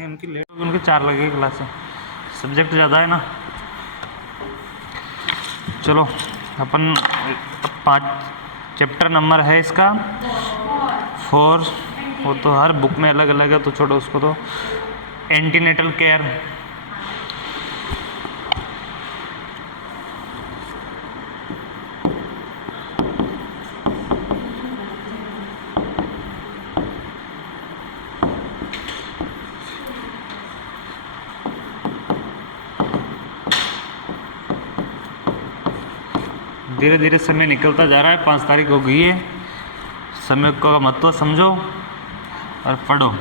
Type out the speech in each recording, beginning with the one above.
नहीं, उनकी लेट होगी, उनके 4 लगेगी क्लास, सब्जेक्ट ज़्यादा है ना। चलो अपन 5 चैप्टर नंबर है इसका 4, वो तो हर बुक में अलग अलग है तो छोड़ो उसको। तो एंटीनेटल केयर, धीरे धीरे समय निकलता जा रहा है, 5 तारीख हो गई है। समय का महत्व समझो और पढ़ो।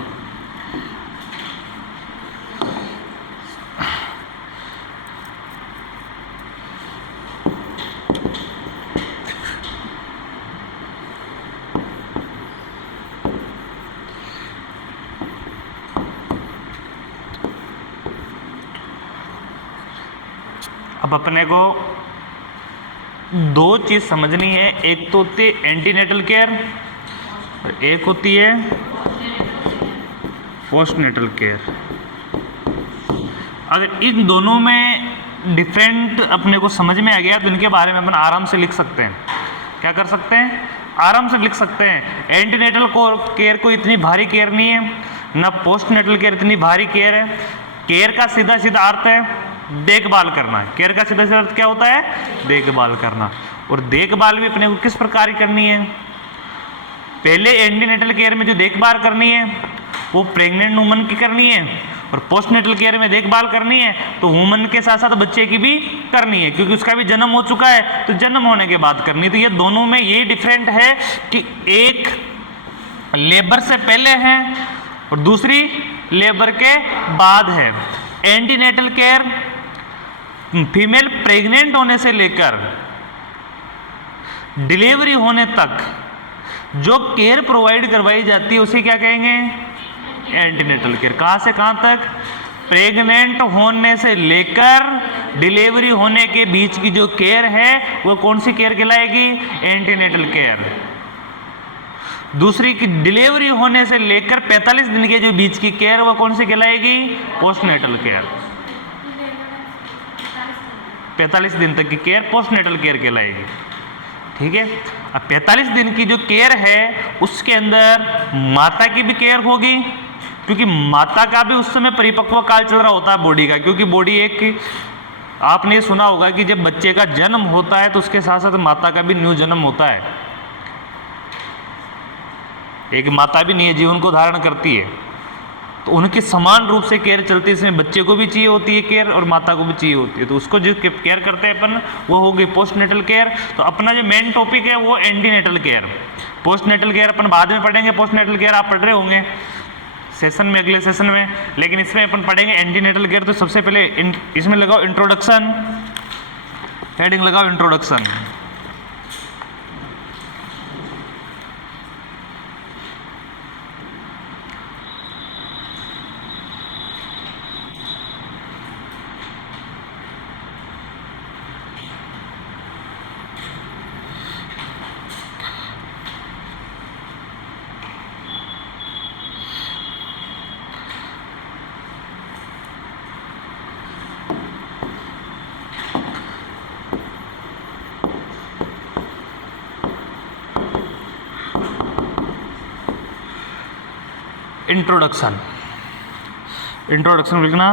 अब अपने को 2 चीज़ समझनी है, एक तो होती है एंटीनेटल केयर और एक होती है पोस्टनेटल केयर। अगर इन दोनों में डिफरेंट अपने को समझ में आ गया तो इनके बारे में अपन आराम से लिख सकते हैं। क्या कर सकते हैं? आराम से लिख सकते हैं। एंटीनेटल केयर को इतनी भारी केयर नहीं है, ना पोस्टनेटल केयर इतनी भारी केयर है। केयर का सीधा सीधा अर्थ है देखभाल करना। केयर का सीधा सीधा अर्थ क्या होता है? देखभाल करना। और देखभाल भी अपने को किस प्रकार की करनी है? पहले एंटीनेटल केयर में जो देखभाल करनी है वो प्रेग्नेंट वुमन की करनी है, और पोस्टनेटल केयर में देखभाल करनी है तो वुमन के साथ साथ बच्चे की भी करनी है, क्योंकि उसका भी जन्म हो चुका है तो जन्म होने के बाद करनी है। तो ये दोनों में ये डिफरेंट है कि एक लेबर से पहले है और दूसरी लेबर के बाद है। एंटीनेटल केयर फीमेल प्रेग्नेंट होने से लेकर डिलीवरी होने तक जो केयर प्रोवाइड करवाई जाती है उसे क्या कहेंगे? Antenatal care. कहां से कहां तक? प्रेग्नेंट होने से लेकर डिलीवरी होने के बीच की जो केयर है वो कौन सी केयर कहलाएगी? Antenatal care. दूसरी की डिलीवरी होने से लेकर 45 दिन के जो बीच की केयर वो कौन सी कहलाएगी? Postnatal care. 45 दिन तक की केयर पोस्टनेटल केयर कहलाएगी। ठीक है। अब 45 दिन की जो केयर है उसके अंदर माता की भी केयर होगी, क्योंकि माता का भी उस समय परिपक्व काल चल रहा होता है बॉडी का। क्योंकि बॉडी एक, आपने ये सुना होगा कि जब बच्चे का जन्म होता है तो उसके साथ साथ माता का भी न्यू जन्म होता है। एक माता भी नए जीवन को धारण करती है, तो उनकी समान रूप से केयर चलती है। इसमें बच्चे को भी चाहिए होती है केयर और माता को भी चाहिए होती है, तो उसको जो केयर करते हैं अपन वो होगी पोस्टनेटल केयर। तो अपना जो मेन टॉपिक है वो एंटीनेटल केयर। पोस्टनेटल केयर अपन बाद में पढ़ेंगे। पोस्टनेटल केयर आप पढ़ रहे होंगे सेशन में, अगले सेशन में, लेकिन इसमें अपन पढ़ेंगे एंटीनेटल केयर। तो सबसे पहले इसमें लगाओ इंट्रोडक्शन, हेडिंग लगाओ इंट्रोडक्शन। इंट्रोडक्शन लिखना।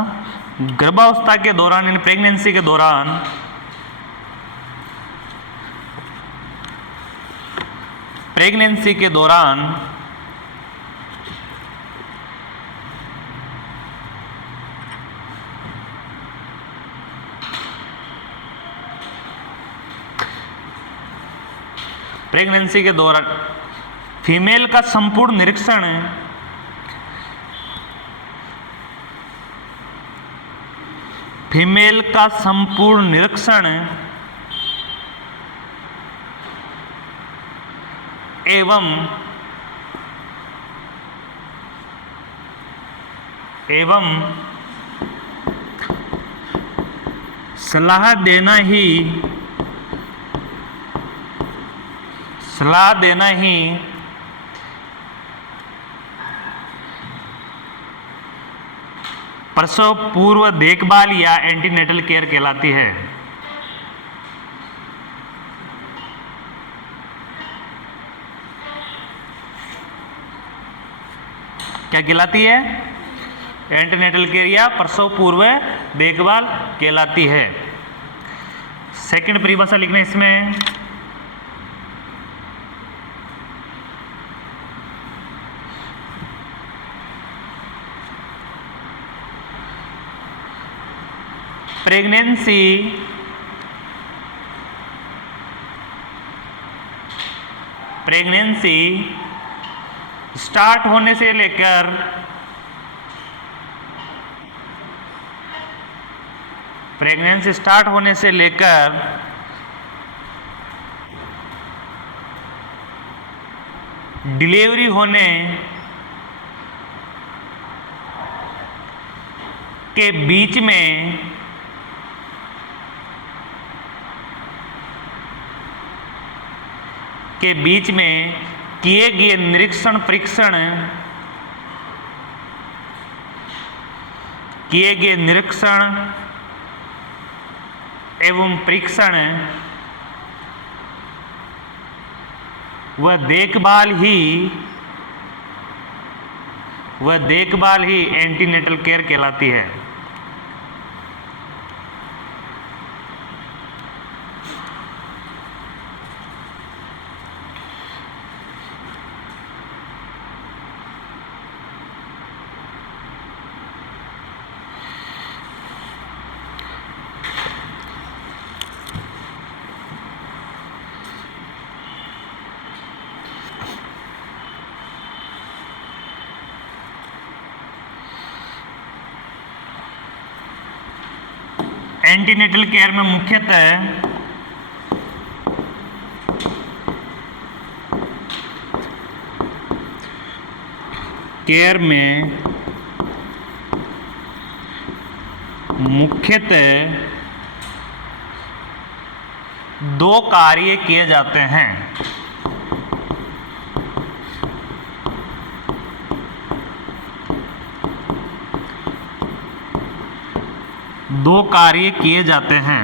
गर्भावस्था के दौरान यानी प्रेगनेंसी के दौरान फीमेल का संपूर्ण निरीक्षण एवं सलाह देना ही प्रसव पूर्व देखभाल या एंटीनेटल केयर कहलाती है। क्या कहलाती है? एंटीनेटल केयर या प्रसव पूर्व देखभाल कहलाती है। सेकंड परिभाषा लिखना इसमें, प्रेगनेंसी स्टार्ट होने से लेकर डिलीवरी होने के बीच में किए गए निरीक्षण एवं परीक्षण वह देखभाल ही एंटीनेटल केयर कहलाती है। एंटीनेटल केयर में मुख्यतः दो कार्य किए जाते हैं। दो कार्य किए जाते हैं।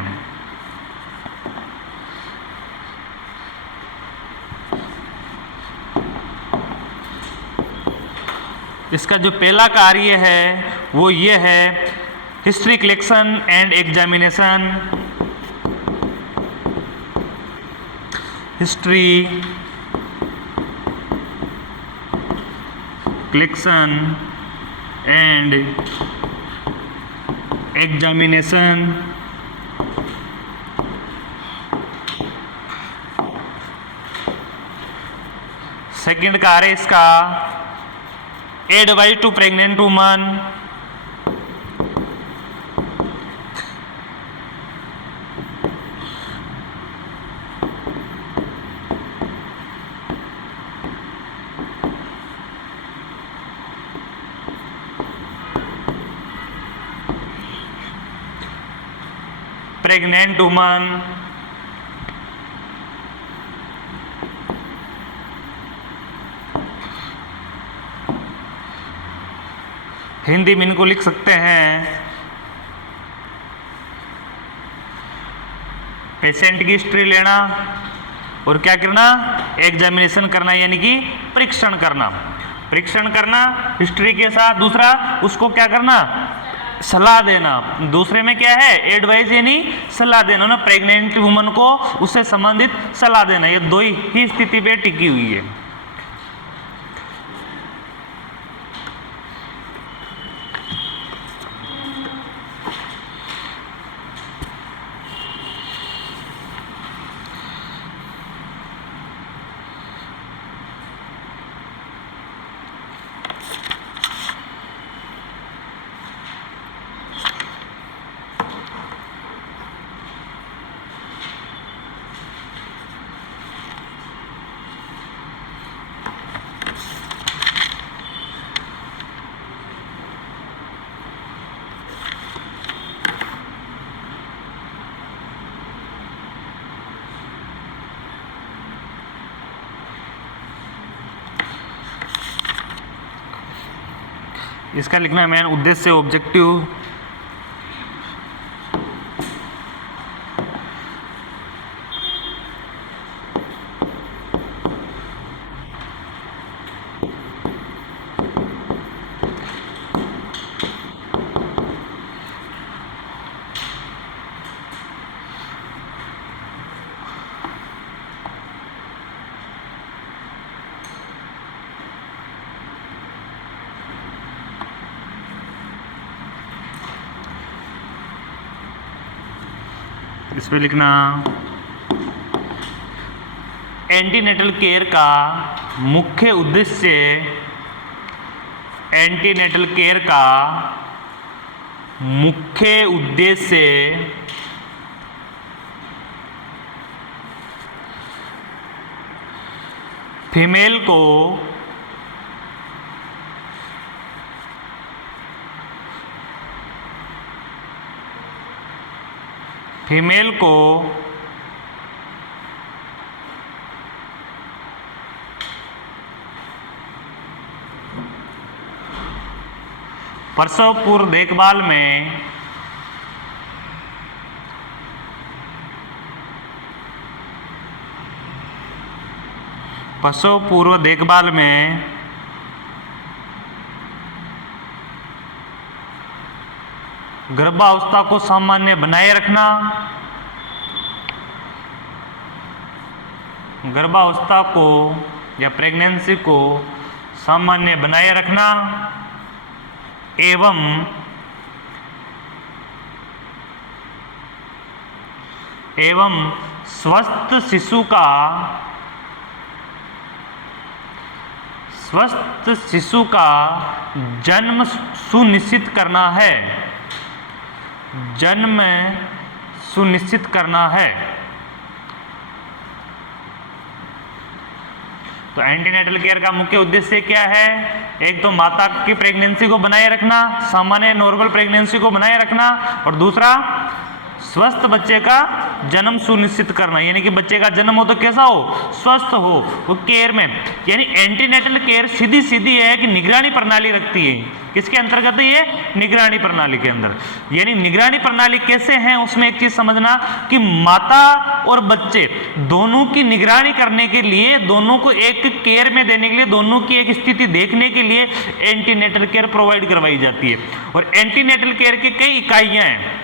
इसका जो पहला कार्य है वो ये है, history collection and examination. History collection and examination. Second कार्य इसका advice to pregnant woman. Pregnant woman Hindi में इनको लिख सकते हैं, पेशेंट की हिस्ट्री लेना और क्या करना, एग्जामिनेशन करना, यानी कि परीक्षण करना हिस्ट्री के साथ। दूसरा उसको क्या करना, सलाह देना। दूसरे में क्या है, एडवाइस यानी सलाह देना ना, प्रेग्नेंट वुमन को उससे संबंधित सलाह देना। ये दो ही स्थिति पे टिकी हुई है। इसका लिखना है मेन उद्देश्य ऑब्जेक्टिव। इस पे लिखना एंटीनेटल केयर का मुख्य उद्देश्य, एंटीनेटल केयर का मुख्य उद्देश्य फीमेल को प्रसव पूर्व देखभाल में गर्भावस्था को सामान्य बनाए रखना, गर्भावस्था को या प्रेगनेंसी को सामान्य बनाए रखना एवं स्वस्थ शिशु का जन्म सुनिश्चित करना है, जन्म सुनिश्चित करना है। तो एंटीनेटल केयर का मुख्य उद्देश्य क्या है? एक तो माता की प्रेगनेंसी को बनाए रखना, सामान्य नॉर्मल प्रेगनेंसी को बनाए रखना, और दूसरा स्वस्थ बच्चे का जन्म सुनिश्चित करना, यानी कि बच्चे का जन्म हो तो कैसा हो? स्वस्थ हो। वो केयर में यानी एंटीनेटल केयर सीधी सीधी है कि निगरानी प्रणाली रखती है। किसके अंतर्गत है ये? निगरानी प्रणाली के अंदर। यानी निगरानी प्रणाली कैसे है, उसमें एक चीज समझना कि माता और बच्चे दोनों की निगरानी करने के लिए, दोनों को एक केयर में देने के लिए, दोनों की एक स्थिति देखने के लिए एंटीनेटल केयर प्रोवाइड करवाई जाती है। और एंटीनेटल केयर की कई इकाइयां हैं।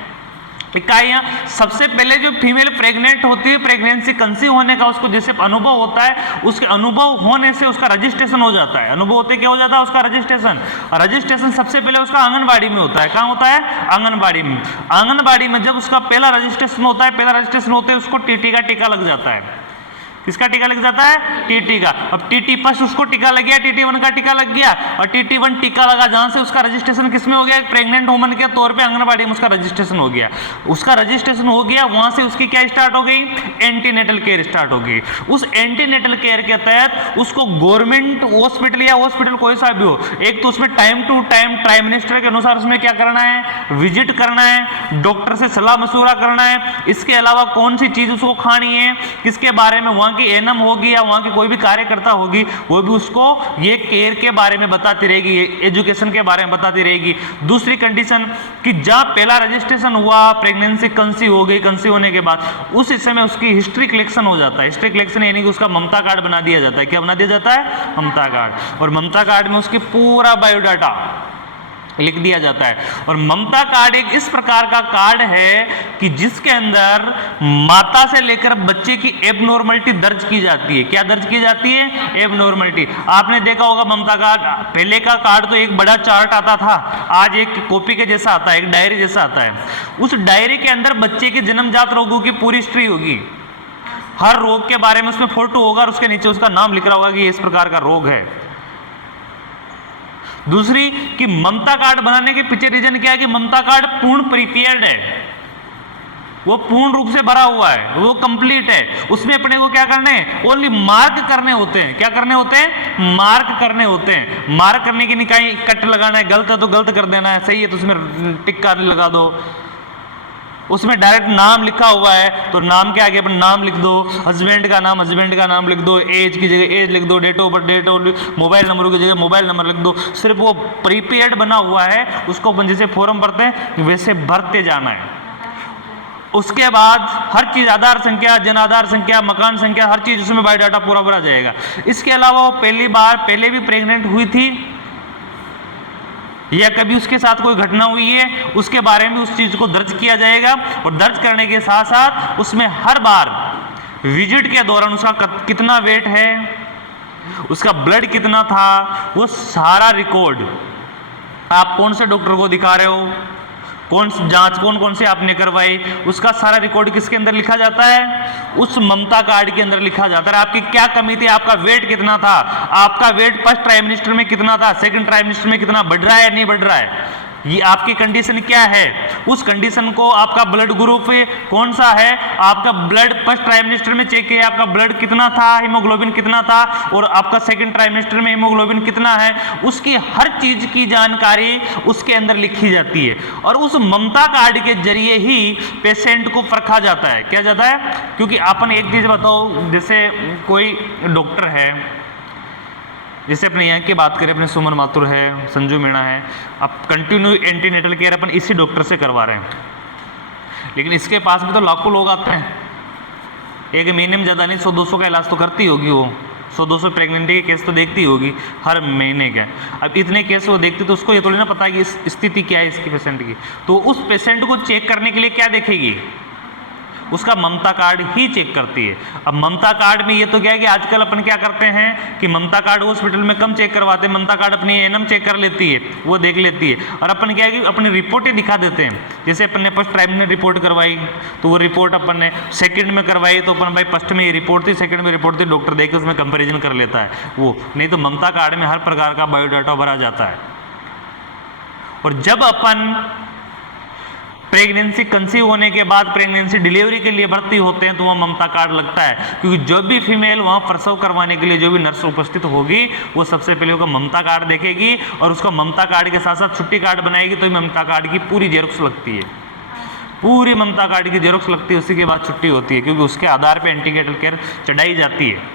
सबसे पहले जो फीमेल प्रेग्नेंट होती है, प्रेगनेंसी कंसीव होने का उसको जैसे अनुभव होता है, उसके अनुभव होने से उसका रजिस्ट्रेशन हो जाता है। अनुभव होते क्या हो जाता है? उसका रजिस्ट्रेशन। रजिस्ट्रेशन सबसे पहले उसका आंगनबाड़ी में होता है। कहाँ होता है? आंगनबाड़ी में। आंगनबाड़ी में जब उसका पहला रजिस्ट्रेशन होता है, पहला रजिस्ट्रेशन होते है उसको टीटी का टीका लग जाता है। किसका टीका लग जाता है? टीटी का। अब टीटी फर्स्ट उसको टीका लग गया, टीटी 1 का टीका लग गया, और टीटी 1 टीका लगा जहां से उसका रजिस्ट्रेशन किसमें हो गया? प्रेग्नेंट वुमन के तौर पे आंगनबाड़ी में उसका रजिस्ट्रेशन हो गया। उसका रजिस्ट्रेशन हो गया, वहां से उसकी क्या स्टार्ट हो गई? एंटीनेटल केयर स्टार्ट हो गई। उस एंटीनेटल केयर के तहत उसको गवर्नमेंट हॉस्पिटल या हॉस्पिटल कोई सा भी हो, एक तो उसमें time to time prime minister के अनुसार उसमें क्या करना है? विजिट करना है, डॉक्टर से सलाह मशवरा करना है। इसके अलावा कौन सी चीज उसको खानी है, किसके बारे में वहां की एनएम होगी या वहां की कोई भी कार्यकर्ता होगी, वो भी उसको ये केयर के बारे में बताती रहेगी, एजुकेशन के बारे में बताती रहेगी। दूसरी कंडीशन कि जहां पहला रजिस्ट्रेशन हुआ, प्रेगनेंसी कंसीव हो गई, कंसीव होने के बाद उस समय उसकी हिस्ट्री कलेक्शन हो जाता है। हिस्ट्री कलेक्शन यानी कि उसका ममता कार्ड बना दिया जाता है। क्या बना दिया जाता है? ममता कार्ड। और ममता कार्ड में उसकी पूरा बायोडाटा लिख दिया जाता है। और ममता कार्ड एक इस प्रकार का कार्ड है कि जिसके अंदर माता से लेकर बच्चे की एबनॉर्मलिटी दर्ज की जाती है। क्या दर्ज की जाती है? एबनॉर्मलिटी। आपने देखा होगा ममता कार्ड, पहले का कार्ड तो एक बड़ा चार्ट आता था, आज एक कॉपी के जैसा आता है, एक डायरी जैसा आता है। उस डायरी के अंदर बच्चे के जन्मजात रोगों की पूरी हिस्ट्री होगी, हर रोग के बारे में उसमें फोटो होगा और उसके नीचे उसका नाम लिख रहा होगा कि इस प्रकार का रोग है। दूसरी कि ममता कार्ड बनाने के पीछे रीजन क्या है कि ममता कार्ड पूर्ण प्रिपेयर्ड है, वो पूर्ण रूप से भरा हुआ है, वो कंप्लीट है। उसमें अपने को क्या करना है? ओनली मार्क करने होते हैं। क्या करने होते हैं? मार्क करने होते हैं। मार्क करने की नहीं, कहीं कट लगाना है, गलत है तो गलत कर देना है, सही है तो उसमें टिक्का लगा दो। उसमें डायरेक्ट नाम लिखा हुआ है तो नाम के आगे अपन नाम लिख दो, हस्बैंड का नाम लिख दो, एज की जगह एज लिख दो, date of birth, mobile number की जगह मोबाइल नंबर लिख दो। सिर्फ वो प्रीपेड बना हुआ है, उसको अपन जैसे फॉर्म भरते हैं वैसे भरते जाना है। उसके बाद हर चीज, आधार संख्या, जन आधार संख्या, मकान संख्या, हर चीज उसमें बायोडाटा पूरा भरा जाएगा। इसके अलावा वो पहले भी प्रेग्नेंट हुई थी या कभी उसके साथ कोई घटना हुई है, उसके बारे में उस चीज को दर्ज किया जाएगा। और दर्ज करने के साथ साथ उसमें हर बार विजिट के दौरान उसका कितना वेट है, उसका ब्लड कितना था, वो सारा रिकॉर्ड, आप कौन से डॉक्टर को दिखा रहे हो, कौन कौन से आपने करवाई, उसका सारा रिकॉर्ड किसके अंदर लिखा जाता है, उस ममता कार्ड के अंदर लिखा जाता है। आपकी क्या कमी थी, आपका वेट कितना था, आपका वेट फर्स्ट ट्राइमेस्टर में कितना था, सेकंड ट्राइमेस्टर में कितना बढ़ रहा है नहीं बढ़ रहा है, ये आपकी कंडीशन क्या है, उस कंडीशन को, आपका ब्लड ग्रुप कौन सा है, आपका ब्लड फर्स्ट ट्राइमेस्टर में चेक किया आपका ब्लड कितना था, हीमोग्लोबिन कितना था, और आपका सेकंड ट्राइमेस्टर में हीमोग्लोबिन कितना है, उसकी हर चीज की जानकारी उसके अंदर लिखी जाती है। और उस ममता कार्ड के जरिए ही पेशेंट को परखा जाता है। क्या जाता है, क्योंकि अपन एक चीज बताओ, जैसे कोई डॉक्टर है, जैसे अपने यहाँ की बात करें, अपने सुमन माथुर है, संजू मीणा है, अब कंटिन्यू एंटीनेटल केयर अपन इसी डॉक्टर से करवा रहे हैं, लेकिन इसके पास भी तो लाखों लोग आते हैं। एक महीने में ज़्यादा नहीं 100-200 का इलाज तो करती होगी वो, 100-200 प्रेगनेंटी के केस तो देखती होगी हर महीने का। अब इतने केस वो देखती तो उसको ये थोड़ी ना पता है कि स्थिति क्या है इसकी पेशेंट की। तो उस पेशेंट को चेक करने के लिए क्या देखेगी, उसका ममता कार्ड ही चेक करती है। अब ममता कार्ड में ये तो क्या है कि आजकल अपन क्या करते हैं कि ममता कार्ड हॉस्पिटल में कम चेक करवाते हैं, ममता कार्ड अपनी एएनएम चेक कर लेती है, वो देख लेती है। और अपन क्या है कि अपनी रिपोर्टें दिखा देते हैं, जैसे अपन ने फर्स्ट टाइम में रिपोर्ट करवाई तो वो रिपोर्ट अपन ने सेकंड में करवाई तो अपन भाई फर्स्ट में ये रिपोर्ट थी, सेकंड में रिपोर्ट थी, डॉक्टर देख के उसमें कंपेरिजन कर लेता है वो। नहीं तो ममता कार्ड में हर प्रकार का बायोडाटा भरा जाता है। और जब अपन प्रेगनेंसी कंसीव होने के बाद प्रेगनेंसी डिलीवरी के लिए भर्ती होते हैं तो वहाँ ममता कार्ड लगता है, क्योंकि जो भी फीमेल वहाँ प्रसव करवाने के लिए जो भी नर्स उपस्थित होगी वो सबसे पहले उसका ममता कार्ड देखेगी और उसका ममता कार्ड के साथ साथ छुट्टी कार्ड बनाएगी, तो ममता कार्ड की पूरी जेरोक्स लगती है, पूरी ममता कार्ड की जेरोक्स लगती है, उसी के बाद छुट्टी होती है, क्योंकि उसके आधार पर एंटीनेटल केयर चढ़ाई जाती है।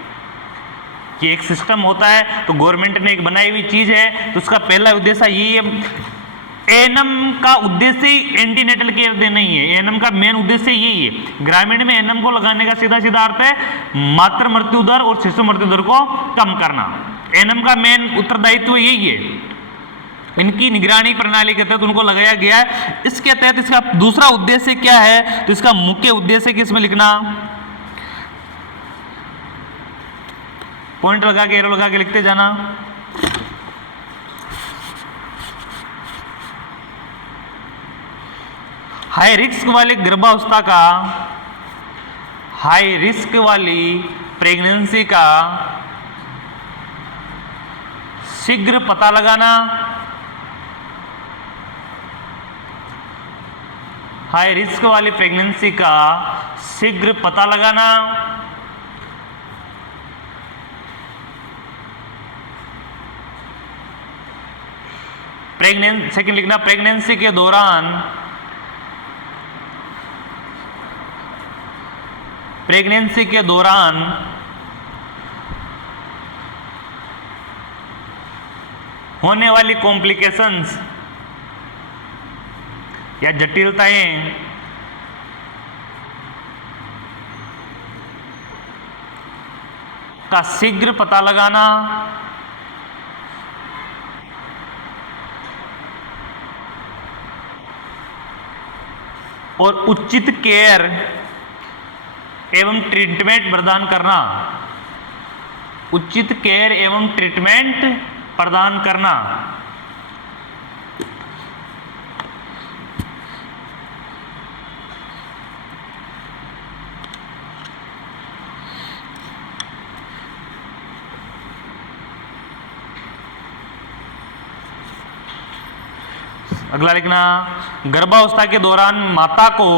कि एक सिस्टम होता है, तो गवर्नमेंट ने एक बनाई हुई चीज है, तो उसका पहला उद्देश्य यही है, एएनएम का उद्देश्य ही एंटीनेटल केयर देना ही है, एएनएम का मेन उद्देश्य यही है। ग्रामीण में एएनएम को लगाने का सीधा सीधा अर्थ है मातृ मृत्यु दर और शिशु मृत्यु दर को कम करना। एएनएम का मेन उत्तरदायित्व यही है, इनकी निगरानी प्रणाली के तहत उनको लगाया गया है। इसके तहत इसका दूसरा उद्देश्य क्या है, तो इसका मुख्य उद्देश्य किसमें लिखना, पॉइंट लगा के, एरो लगा के लिखते जाना। हाई रिस्क वाली गर्भावस्था का, हाई रिस्क वाली प्रेगनेंसी का शीघ्र पता लगाना, हाई रिस्क वाली प्रेगनेंसी का शीघ्र पता लगाना, सेकंड लिखना, प्रेगनेंसी के दौरान होने वाली कॉम्प्लिकेशंस या जटिलताएं का शीघ्र पता लगाना, और उचित केयर एवं ट्रीटमेंट प्रदान करना, उचित केयर एवं ट्रीटमेंट प्रदान करना। अगला लिखना, गर्भावस्था के दौरान माता को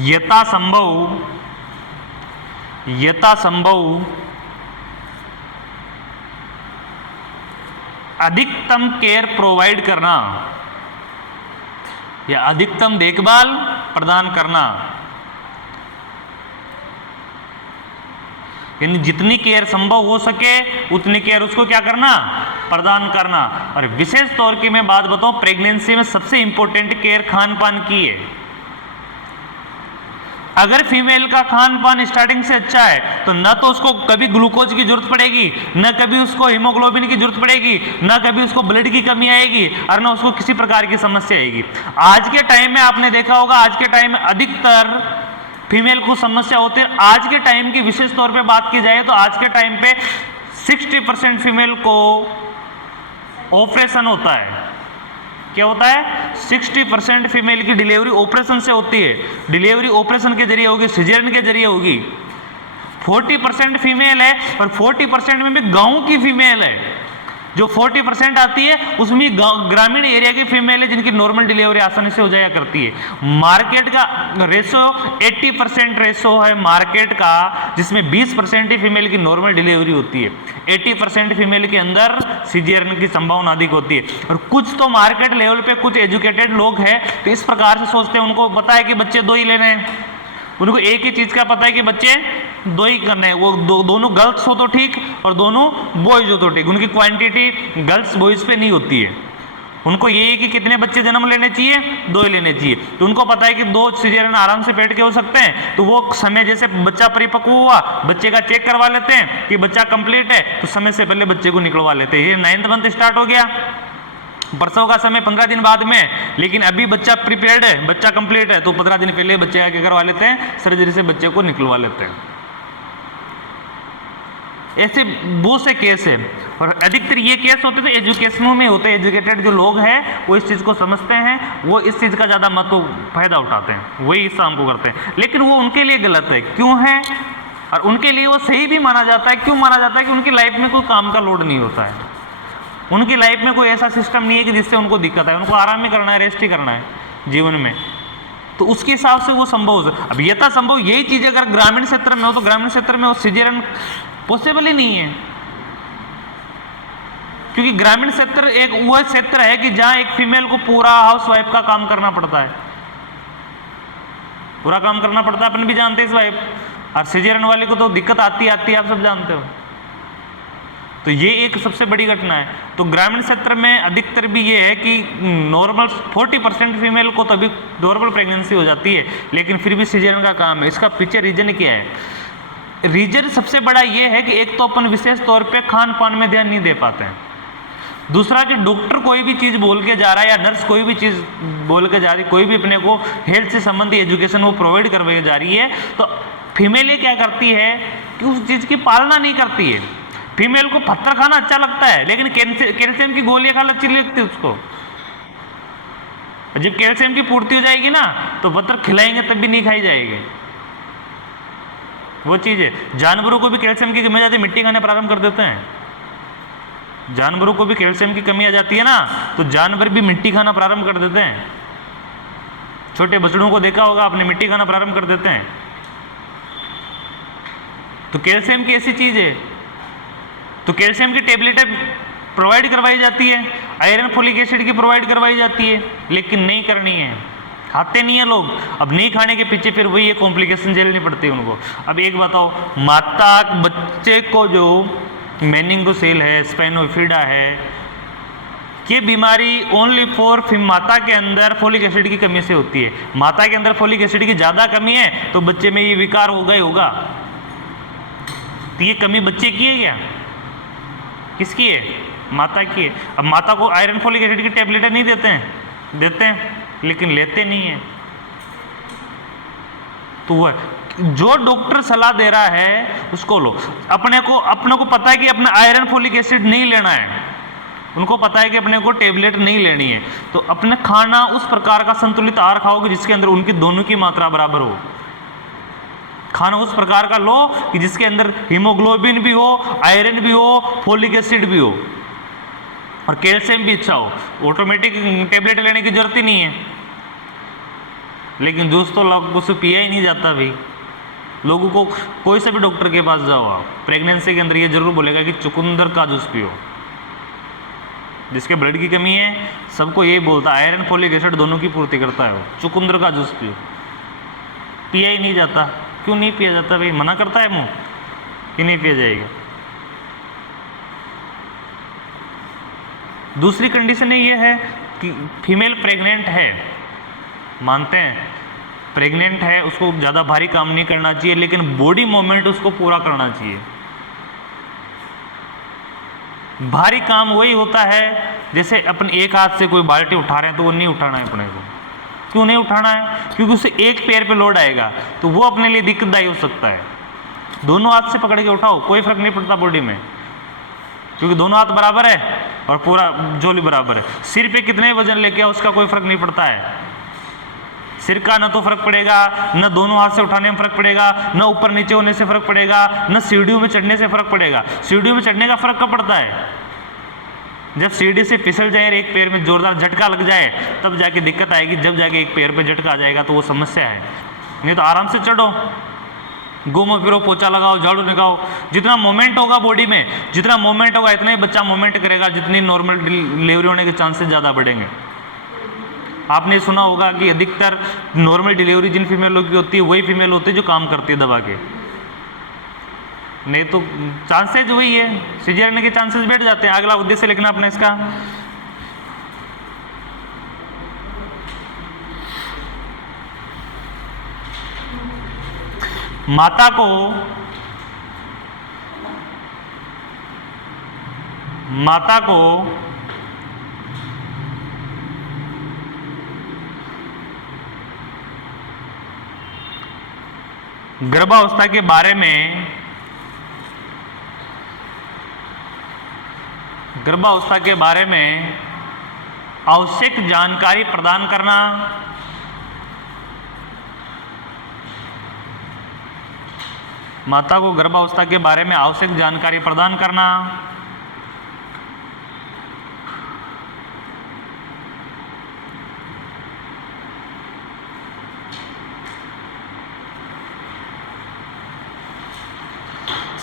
यथासंभव अधिकतम केयर प्रोवाइड करना या अधिकतम देखभाल प्रदान करना, यानी जितनी केयर संभव हो सके उतनी केयर उसको क्या करना, प्रदान करना। और विशेष तौर की मैं बात बताऊं, प्रेगनेंसी में सबसे इंपॉर्टेंट केयर खान पान की है। अगर फीमेल का खान पान स्टार्टिंग से अच्छा है तो ना तो उसको कभी ग्लूकोज की जरूरत पड़ेगी, ना कभी उसको हीमोग्लोबिन की जरूरत पड़ेगी, ना कभी उसको ब्लड की कमी आएगी, और ना उसको किसी प्रकार की समस्या आएगी। आज के टाइम में आपने देखा होगा, आज के टाइम में अधिकतर फीमेल को समस्या होती है। आज के टाइम की विशेष तौर पे बात की जाए तो आज के टाइम पे 60% फीमेल को ऑपरेशन होता है। क्या होता है? 60% फीमेल की डिलीवरी ऑपरेशन से होती है। डिलीवरी ऑपरेशन के जरिए होगी, सिजेरियन के जरिए होगी। 40% फीमेल है, और 40% में भी गांव की फीमेल है। जो 40% आती है उसमें ग्रामीण एरिया की फीमेल है जिनकी नॉर्मल डिलीवरी आसानी से हो जाया करती है। मार्केट का रेशो 80% रेशो है मार्केट का, जिसमें 20% ही फीमेल की नॉर्मल डिलीवरी होती है। 80% फीमेल के अंदर सिजेरियन की संभावना अधिक होती है। और कुछ तो मार्केट लेवल पे कुछ एजुकेटेड लोग हैं तो इस प्रकार से सोचते हैं, उनको पता है कि बच्चे 2 ही लेने हैं, उनको एक ही चीज का पता है कि बच्चे 2 ही करने हैं। वो दोनों गर्ल्स हो तो ठीक और दोनों बॉयज हो तो ठीक। उनकी क्वांटिटी गर्ल्स बॉयज पे नहीं होती है। उनको ये है कि कितने बच्चे जन्म लेने चाहिए, 2 ही लेने चाहिए। तो उनको पता है कि 2 सिजेरियन आराम से पेट के हो सकते हैं। तो वो समय जैसे बच्चा परिपक्व हुआ, बच्चे का चेक करवा लेते हैं कि बच्चा कंप्लीट है, तो समय से पहले बच्चे को निकलवा लेते हैं। ये 9th मंथ स्टार्ट हो गया, प्रसव का समय 15 दिन बाद में, लेकिन अभी बच्चा प्रिपेयर्ड है, बच्चा कंप्लीट है, तो 15 दिन पहले बच्चे आगे करवा लेते हैं, सर्जरी से बच्चे को निकलवा लेते हैं। ऐसे बहुत से केस है, और अधिकतर ये केस होते थे एजुकेशनों में होते हैं। एजुकेटेड जो लोग हैं वो इस चीज़ को समझते हैं, वो इस चीज़ का ज़्यादा महत्व फायदा उठाते हैं, वही इस काम को करते हैं। लेकिन वो उनके लिए गलत है। क्यों है? और उनके लिए वो सही भी माना जाता है। क्यों माना जाता है? कि उनकी लाइफ में कोई काम का लोड नहीं होता है, उनकी लाइफ में कोई ऐसा सिस्टम नहीं है कि जिससे उनको दिक्कत है। उनको आराम ही करना है, रेस्ट ही करना है जीवन में, तो उसके हिसाब से वो संभव हो। अब यथा संभव यही चीज़ अगर ग्रामीण क्षेत्र में हो तो ग्रामीण क्षेत्र में वो सिजेरियन पॉसिबल ही नहीं है, क्योंकि ग्रामीण क्षेत्र एक वह क्षेत्र है कि जहां एक फीमेल को पूरा हाउसवाइफ का काम करना पड़ता है, पूरा काम करना पड़ता है। अपन भी जानते हैं इस वाइफ, और सिजेरियन वाले को तो दिक्कत आती है, आप सब जानते हो। तो ये एक सबसे बड़ी घटना है। तो ग्रामीण क्षेत्र में अधिकतर भी ये है कि नॉर्मल 40% फीमेल को तभी नॉर्मल प्रेगनेंसी हो जाती है, लेकिन फिर भी सिजेरियन का काम है। इसका पीछे रीजन क्या है? रीजन सबसे बड़ा ये है कि एक तो अपन विशेष तौर पे खान पान में ध्यान नहीं दे पाते हैं। दूसरा कि डॉक्टर कोई भी चीज़ बोल के जा रहा है या नर्स कोई भी चीज़ बोल के जा रही है, कोई भी अपने को हेल्थ से संबंधित एजुकेशन वो प्रोवाइड करवाई जा रही है, तो फीमेल क्या करती है कि उस चीज़ की पालना नहीं करती है। फीमेल को पत्थर खाना अच्छा लगता है, लेकिन कैल्शियम की गोलियां खाना अच्छी लगती है उसको। जब कैल्शियम की पूर्ति हो जाएगी ना तो पत्थर खिलाएंगे तब भी नहीं खाई जाएगी, वो चीज़ है। जानवरों को भी कैल्शियम की कमी आ जाती है, मिट्टी खाने प्रारंभ कर देते हैं। जानवरों को भी कैल्शियम की कमी आ जाती है ना तो जानवर भी मिट्टी खाना प्रारंभ कर देते हैं। छोटे बछड़ों को देखा होगा आपने, मिट्टी खाना प्रारंभ कर देते हैं। तो कैल्शियम की ऐसी चीज़ है, तो कैल्शियम की टेबलेटें प्रोवाइड करवाई जाती है, आयरन फोलिक एसिड की प्रोवाइड करवाई जाती है, लेकिन नहीं करनी है, खाते नहीं है लोग। अब नहीं खाने के पीछे फिर वही कॉम्प्लिकेशन झेलनी पड़ती है उनको। अब एक बताओ, माता बच्चे को जो मेनिंगोसेल है, स्पाइनोफिडा है, ये बीमारी ओनली फॉर माता के अंदर फोलिक एसिड की कमी से होती है। माता के अंदर फोलिक एसिड की ज़्यादा कमी है तो बच्चे में ये विकार होगा ही होगा। तो ये कमी बच्चे की है क्या? किसकी है? माता की है। अब माता को आयरन फोलिक एसिड की टेबलेटें नहीं देते हैं, देते हैं लेकिन लेते नहीं है। तो वह जो डॉक्टर सलाह दे रहा है उसको लो। अपने को पता है कि अपना आयरन फोलिक एसिड नहीं लेना है, उनको पता है कि अपने को टेबलेट नहीं लेनी है, तो अपने खाना उस प्रकार का संतुलित आहार खाओगे जिसके अंदर उनकी दोनों की मात्रा बराबर हो। खाना उस प्रकार का लो कि जिसके अंदर हीमोग्लोबिन भी हो, आयरन भी हो, फोलिक एसिड भी हो और कैल्शियम भी अच्छा हो। ऑटोमेटिक टेबलेट लेने की जरूरत ही नहीं है। लेकिन जूस तो लोगों से पिया ही नहीं जाता भाई। लोगों को कोई से भी डॉक्टर के पास जाओ आप, प्रेगनेंसी के अंदर ये जरूर बोलेगा कि चुकंदर का जूस पियो। जिसके ब्लड की कमी है सबको यही बोलता है, आयरन फोलिक एसिड दोनों की पूर्ति करता है वो, चुकंदर का जूस पियो। पिया ही नहीं जाता। क्यों नहीं पिया जाता भाई? मना करता है मुंह कि नहीं पिया जाएगा। दूसरी कंडीशन ये है कि फीमेल प्रेग्नेंट है, मानते हैं प्रेग्नेंट है, उसको ज़्यादा भारी काम नहीं करना चाहिए, लेकिन बॉडी मूवमेंट उसको पूरा करना चाहिए। भारी काम वही होता है जैसे अपन एक हाथ से कोई बाल्टी उठा रहे हैं तो वो नहीं उठाना है अपने को। क्यों नहीं उठाना है? क्योंकि उसे एक पैर पे लोड आएगा तो वो अपने लिए दिक्कतदायी हो सकता है। दोनों हाथ से पकड़ के उठाओ, कोई फर्क नहीं पड़ता बॉडी में, क्योंकि दोनों हाथ बराबर है और पूरा जोली बराबर है। सिर पे कितने वजन लेके आओ उसका कोई फर्क नहीं पड़ता है। सिर का न तो फर्क पड़ेगा, न दोनों हाथ से उठाने में फर्क पड़ेगा, न ऊपर नीचे होने से फर्क पड़ेगा, न सीढ़ियों में चढ़ने से फर्क पड़ेगा। सीढ़ियों में चढ़ने का फर्क कब पड़ता है? जब सीढ़ी से फिसल जाए और एक पैर में जोरदार झटका लग जाए तब जाके दिक्कत आएगी। जब जाके एक पैर पे झटका आ जाएगा तो वो समस्या है। नहीं तो आराम से चढ़ो, घूमो फिरो, पोछा लगाओ, झाड़ू लगाओ। जितना मूवमेंट होगा बॉडी में, जितना मूवमेंट होगा इतना ही बच्चा मूवमेंट करेगा, जितनी नॉर्मल डिलीवरी होने के चांसेस ज़्यादा बढ़ेंगे। आपने सुना होगा कि अधिकतर नॉर्मल डिलीवरी जिन फीमेलों की होती है वही फीमेल होती है जो काम करती है दबा के, नहीं तो चांसेस वही है, सीजरियन के चांसेस बैठ जाते हैं। अगला उद्देश्य लिखना अपना इसका, माता को गर्भावस्था के बारे में आवश्यक जानकारी प्रदान करना, माता को गर्भावस्था के बारे में आवश्यक जानकारी प्रदान करना,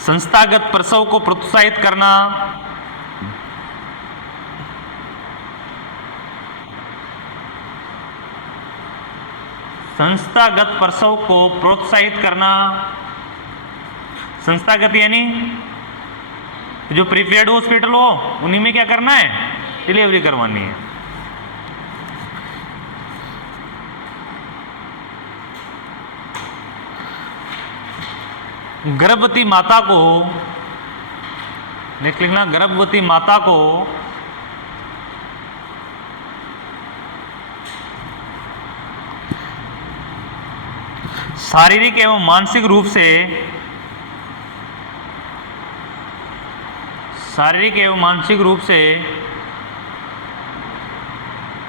संस्थागत प्रसव को प्रोत्साहित करना, संस्थागत प्रसव को प्रोत्साहित करना। संस्थागत यानी जो प्रीपेड हॉस्पिटल हो उन्हीं में क्या करना है? डिलीवरी करवानी है। गर्भवती माता को नेक्स्ट लिखना, गर्भवती माता को शारीरिक एवं मानसिक रूप से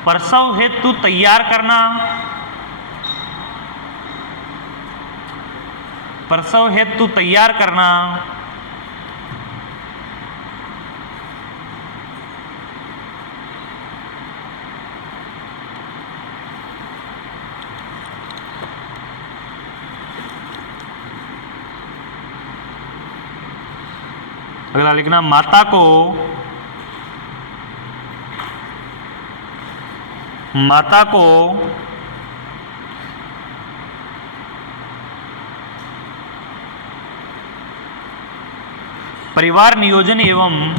प्रसव हेतु तैयार करना, प्रसव हेतु तैयार करना, अगला लिखना, माता को परिवार नियोजन एवं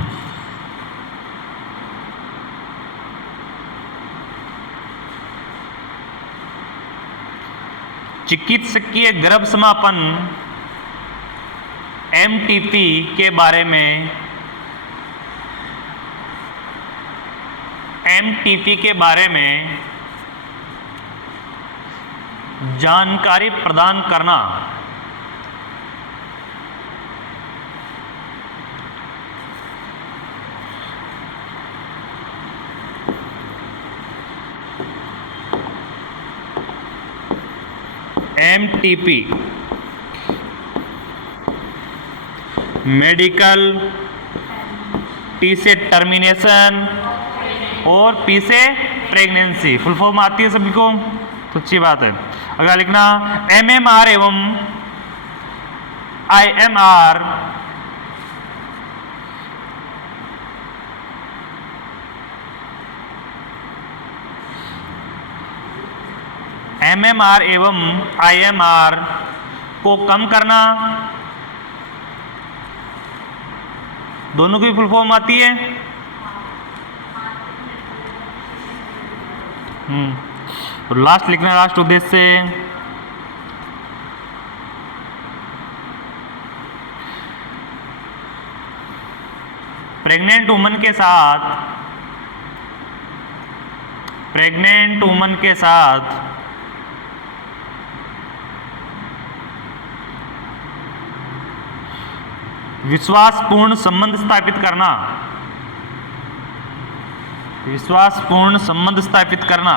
चिकित्सकीय गर्भ समापन MTP के बारे में जानकारी प्रदान करना, MTP मेडिकल, T से टर्मिनेशन और P से प्रेगनेंसी, फुल फॉर्म आती है सभी को, सच्ची बात है। अगला लिखना MMR एवं IMR MMR एवं IMR को कम करना, दोनों की फुल फॉर्म आती है। और लास्ट लिखना, लास्ट उद्देश्य प्रेग्नेंट वुमन के साथ विश्वासपूर्ण संबंध स्थापित करना, विश्वासपूर्ण संबंध स्थापित करना।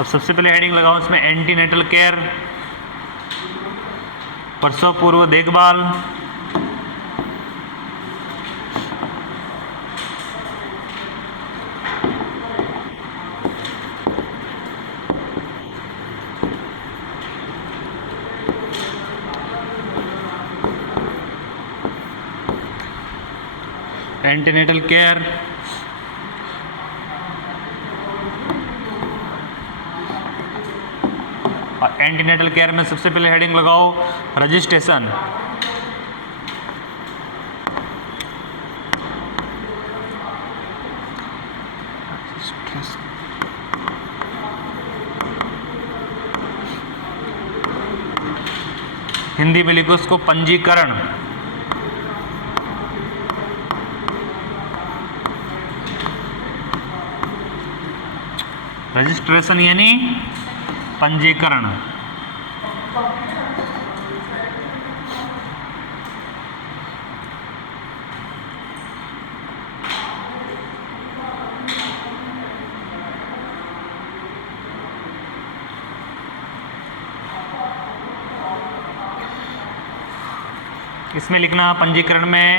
अब सबसे पहले हेडिंग लगाओ इसमें एंटीनेटल केयर, प्रसव पूर्व देखभाल। एंटीनेटल केयर, एंटीनेटल केयर में सबसे पहले हेडिंग लगाओ रजिस्ट्रेशन। हिंदी में लिखो उसको पंजीकरण। रजिस्ट्रेशन यानी पंजीकरण। इसमें लिखना पंजीकरण में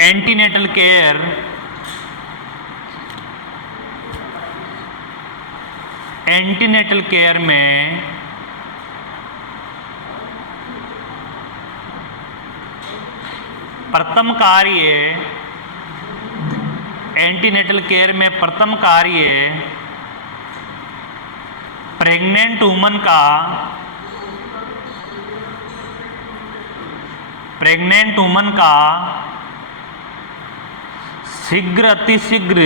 एंटीनेटल केयर, एंटीनेटल केयर में प्रथम कार्य, एंटीनेटल केयर में प्रथम कार्य प्रेग्नेंट वुमन का शीघ्र अतिशीघ्र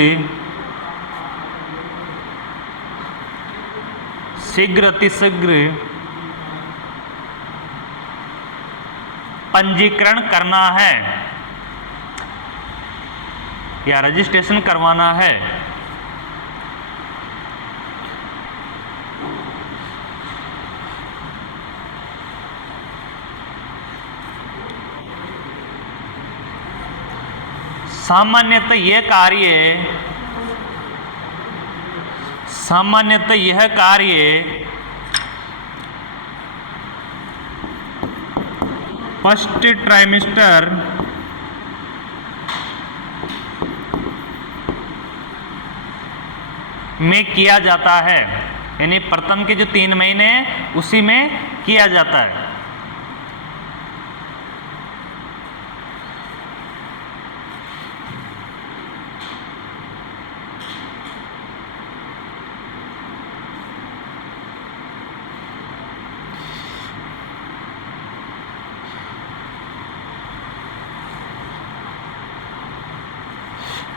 पंजीकरण करना है या रजिस्ट्रेशन करवाना है। सामान्यतः यह कार्य फर्स्ट ट्राइमेस्टर में किया जाता है, यानी प्रथम के जो 3 महीने उसी में किया जाता है।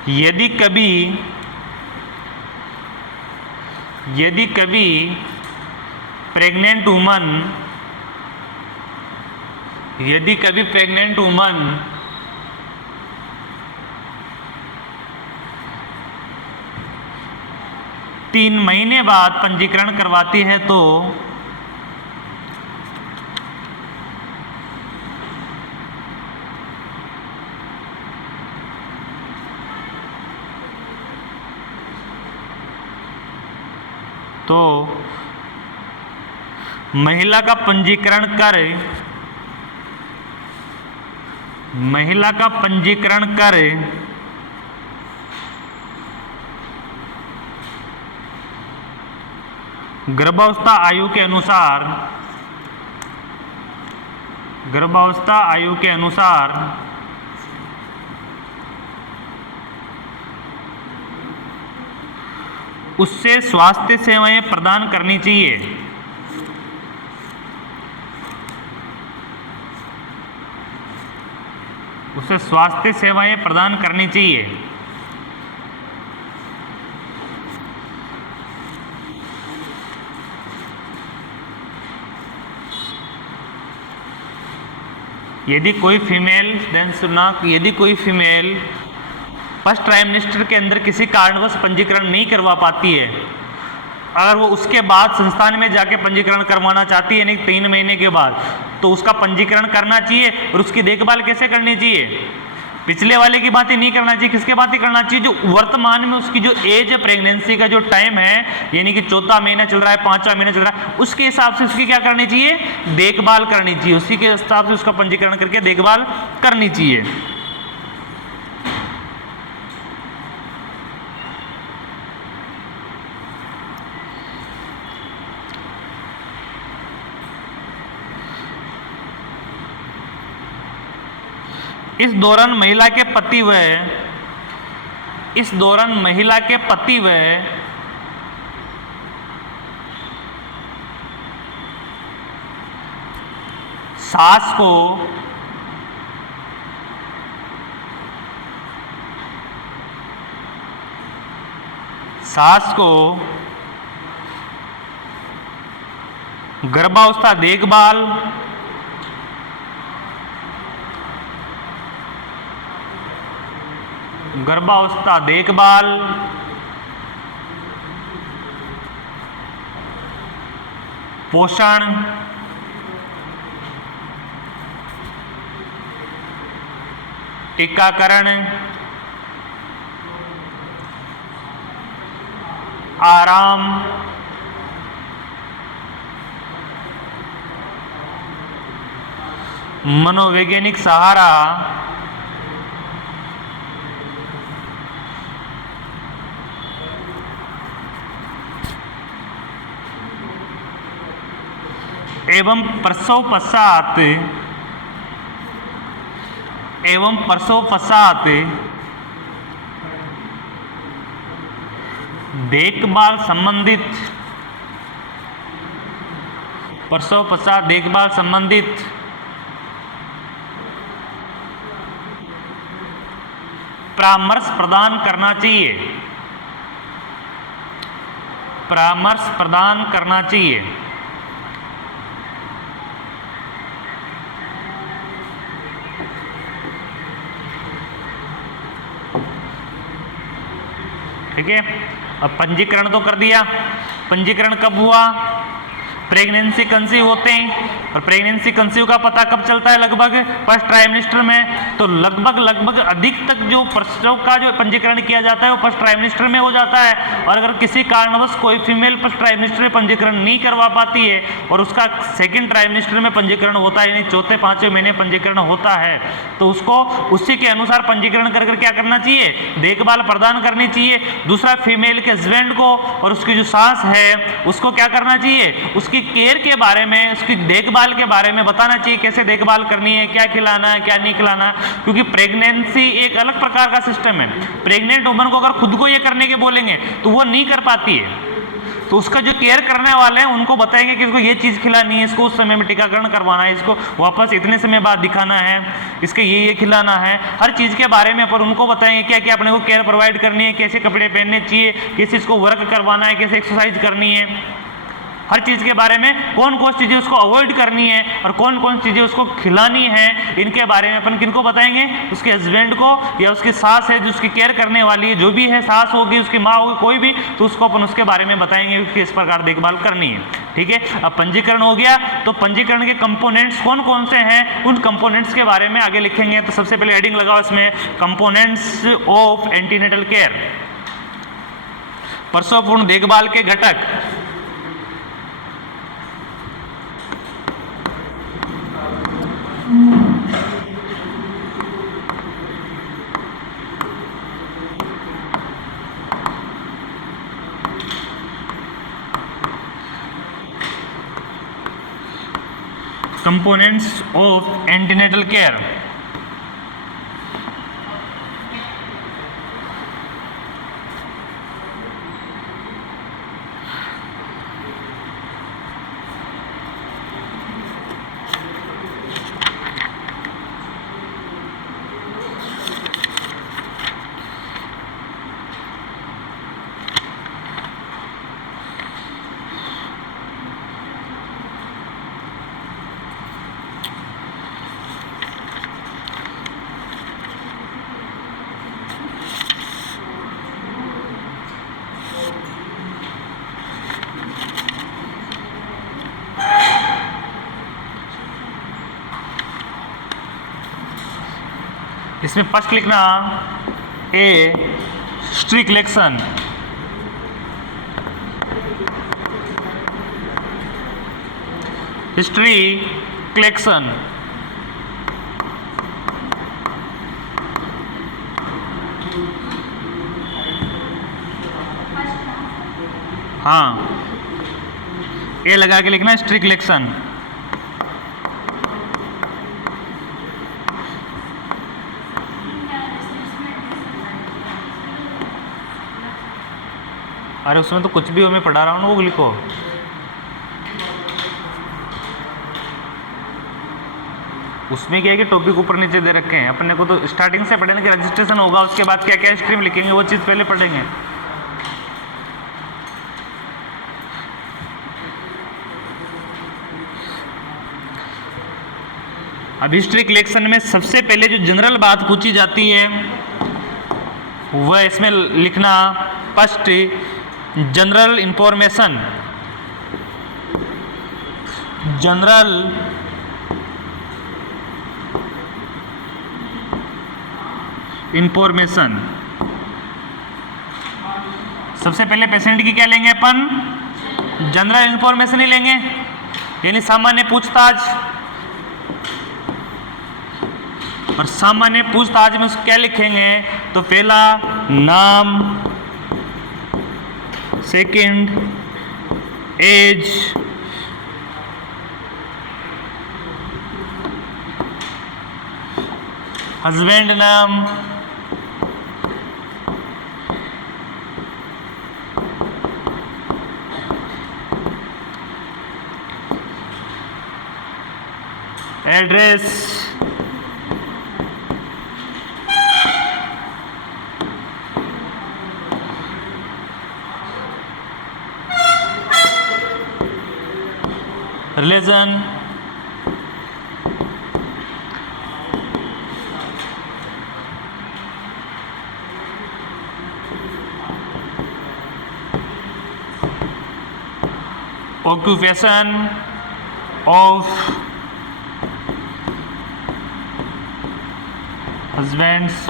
यदि कभी प्रेग्नेंट वुमन यदि कभी प्रेग्नेंट वुमन तीन महीने बाद पंजीकरण करवाती है तो महिला का पंजीकरण कर गर्भावस्था आयु के अनुसार उससे स्वास्थ्य सेवाएं प्रदान करनी चाहिए। उसे स्वास्थ्य सेवाएं प्रदान करनी चाहिए। यदि कोई फीमेल फर्स्ट ट्राइमेस्टर के अंदर किसी कारणवश पंजीकरण नहीं करवा पाती है, अगर वो उसके बाद संस्थान में जाके पंजीकरण करवाना चाहती है, नहीं 3 महीने के बाद, तो उसका पंजीकरण करना चाहिए। और उसकी देखभाल कैसे करनी चाहिए? पिछले वाले की बातें नहीं करना चाहिए। किसके बातें करना चाहिए? जो वर्तमान में उसकी जो एज है, प्रेगनेंसी का जो टाइम है, यानी कि 4था महीना चल रहा है, 5वां महीना चल रहा है, उसके हिसाब से उसकी क्या करनी चाहिए? देखभाल करनी चाहिए। उसी के हिसाब से उसका पंजीकरण करके देखभाल करनी चाहिए। इस दौरान महिला के पति व सास को गर्भावस्था देखभाल पोषण टीकाकरण आराम मनोवैज्ञानिक सहारा एवं प्रसव पश्चात देखभाल संबंधित परामर्श प्रदान करना चाहिए। ठीक है, अब पंजीकरण तो कर दिया। पंजीकरण कब हुआ? प्रेगनेंसी कंसीव होते हैं, और प्रेगनेंसी कंसीव का पता कब चलता है? लगभग फर्स्ट ट्राइमेस्टर में। तो लगभग अधिक तक जो प्रसव का जो पंजीकरण किया जाता है वो फर्स्ट ट्राइमेस्टर में हो जाता है। और अगर किसी कारणवश कोई फीमेल फर्स्ट ट्राइमेस्टर में पंजीकरण नहीं करवा पाती है और उसका सेकेंड ट्राइमेस्टर में पंजीकरण होता है, यानी 4-5वें महीने पंजीकरण होता है, तो उसको उसी के अनुसार पंजीकरण कर क्या करना चाहिए? देखभाल प्रदान करनी चाहिए। दूसरा, फीमेल के हस्बैंड को और उसकी जो सास है उसको क्या करना चाहिए? उसकी केयर के बारे में, उसकी देखभाल के बारे में बताना चाहिए, कैसे देखभाल करनी है, क्या खिलाना है, क्या नहीं खिलाना। क्योंकि प्रेगनेंसी एक अलग प्रकार का सिस्टम है। प्रेग्नेंट वुमन को अगर खुद को ये करने के बोलेंगे तो वो नहीं कर पाती है। तो उसका जो केयर करने वाले हैं उनको बताएंगे कि इसको ये चीज़ खिलानी है, इसको उस समय में टीकाकरण करवाना है, इसको वापस इतने समय बाद दिखाना है, इसके ये खिलाना है, हर चीज़ के बारे में पर उनको बताएंगे क्या क्या अपने को केयर प्रोवाइड करनी है, कैसे कपड़े पहनने चाहिए, कैसे इसको वर्क करवाना है, कैसे एक्सरसाइज करनी है, हर चीज़ के बारे में, कौन कौन चीज़ें उसको अवॉइड करनी है और कौन कौन चीज़ें उसको खिलानी है, इनके बारे में अपन किनको बताएंगे, उसके हस्बैंड को या उसकी सास है जो उसकी केयर करने वाली है, जो भी है, सास होगी, उसकी माँ होगी, कोई भी, तो उसको अपन उसके बारे में बताएंगे कि इस प्रकार देखभाल करनी है। ठीक है, अब पंजीकरण हो गया, तो पंजीकरण के कंपोनेंट्स कौन कौन से हैं, उन कंपोनेंट्स के बारे में आगे लिखेंगे। तो सबसे पहले हेडिंग लगाओ इसमें, कंपोनेंट्स ऑफ एंटीनेटल केयर, प्रसवपूर्ण देखभाल के घटक। Components of antenatal care. इसमें फर्स्ट लिखना ए हिस्ट्री कलेक्शन, हिस्ट्री कलेक्शन। हाँ, ए लगा के लिखना हिस्ट्री कलेक्शन। अरे उसमें तो कुछ भी मैं पढ़ा रहा हूँ ना, वो लिखो। उसमें क्या है कि टॉपिक ऊपर नीचे दे रखे हैं, अपने को तो स्टार्टिंग से पढ़ेंगे कि रजिस्ट्रेशन होगा, उसके बाद क्या क्या स्ट्रीम लिखेंगे, वो चीज़ पहले पढ़ेंगे। अब हिस्ट्री कलेक्शन में सबसे पहले जो जनरल बात पूछी जाती है वह इसमें लिखना first general information, general information. सबसे पहले पेशेंट की क्या लेंगे अपन, जनरल इंफॉर्मेशन ही लेंगे, यानी सामान्य पूछताछ। और सामान्य पूछताछ में क्या लिखेंगे, तो पहला नाम, सेकंड एज, हस्बैंड नाम, address, religion, occupation of husbands,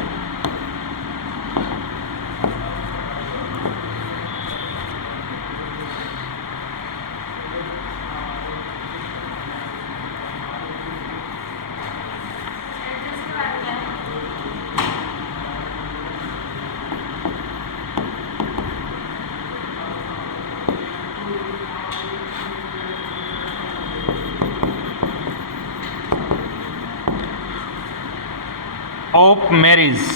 of marriage।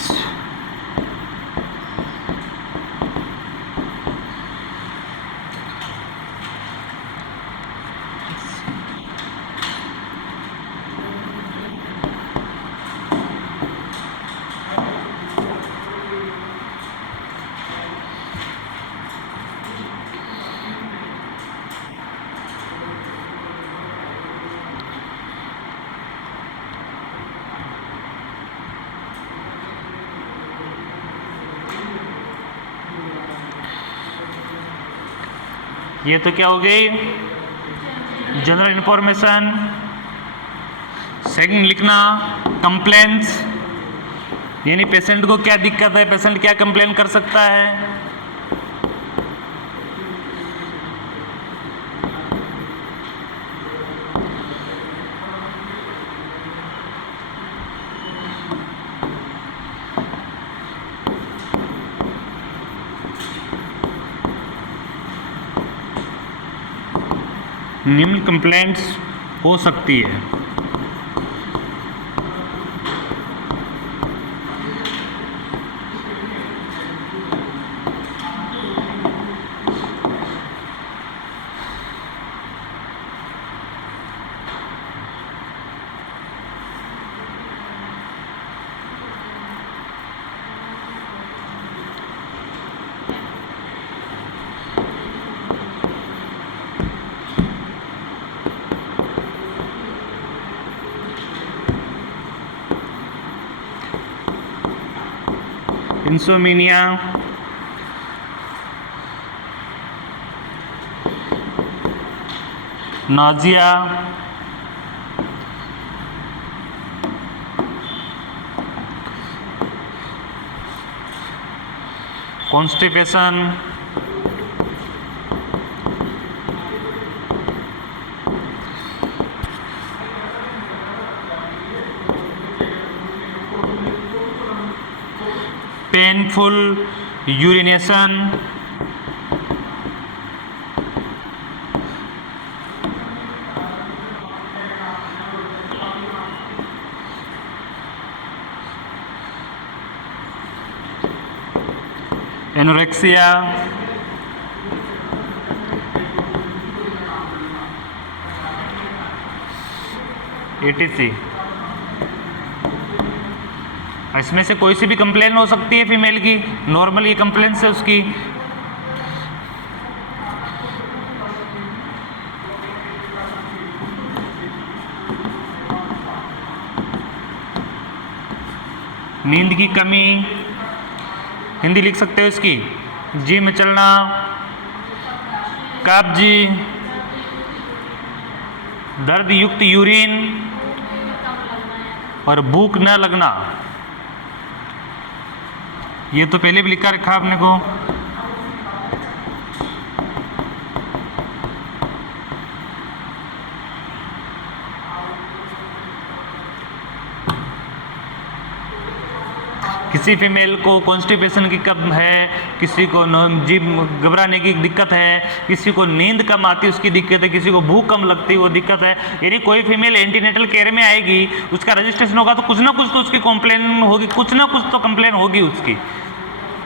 ये तो क्या हो गई जनरल इंफॉर्मेशन। सेकंड लिखना कंप्लेंट्स, यानी पेशेंट को क्या दिक्कत है, पेशेंट क्या कंप्लेन कर सकता है। निम्न कंप्लेंट्स हो सकती है। Insomnia, nausea, constipation, painful urination, anorexia, ETC. इसमें से कोई सी भी कंप्लेन हो सकती है फीमेल की, नॉर्मल ये कंप्लेन है उसकी। नींद की कमी, हिंदी लिख सकते हो इसकी, जी में चलना, कब्ज, दर्द युक्त यूरिन और भूख न लगना। ये तो पहले भी लिखा रखा आपने को। किसी फीमेल को कॉन्स्टिपेशन की कम है, किसी को जी घबराने की दिक्कत है, किसी को नींद कम आती है उसकी दिक्कत है, किसी को भूख कम लगती है वो दिक्कत है। यानी कोई फीमेल एंटीनेटल केयर में आएगी, उसका रजिस्ट्रेशन होगा तो कुछ ना कुछ तो उसकी कंप्लेन होगी, कुछ ना कुछ तो कंप्लेन होगी उसकी।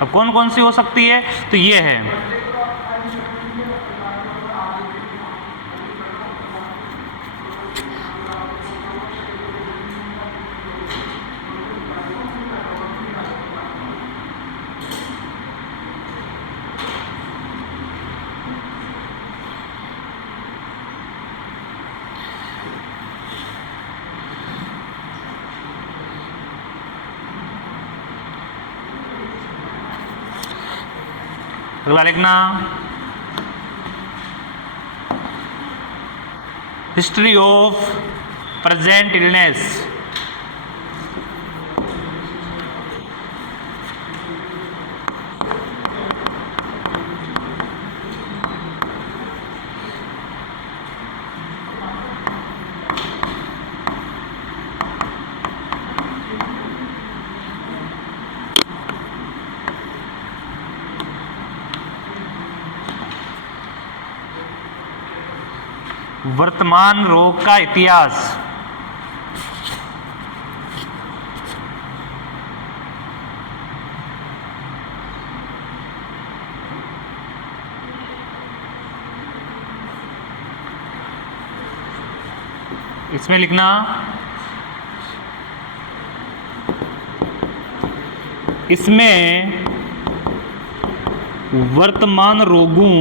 अब कौन कौन सी हो सकती है, तो ये है अगला लिखना हिस्ट्री ऑफ प्रेजेंट इलनेस। वर्तमान रोग का इतिहास, इसमें लिखना इसमें वर्तमान रोगों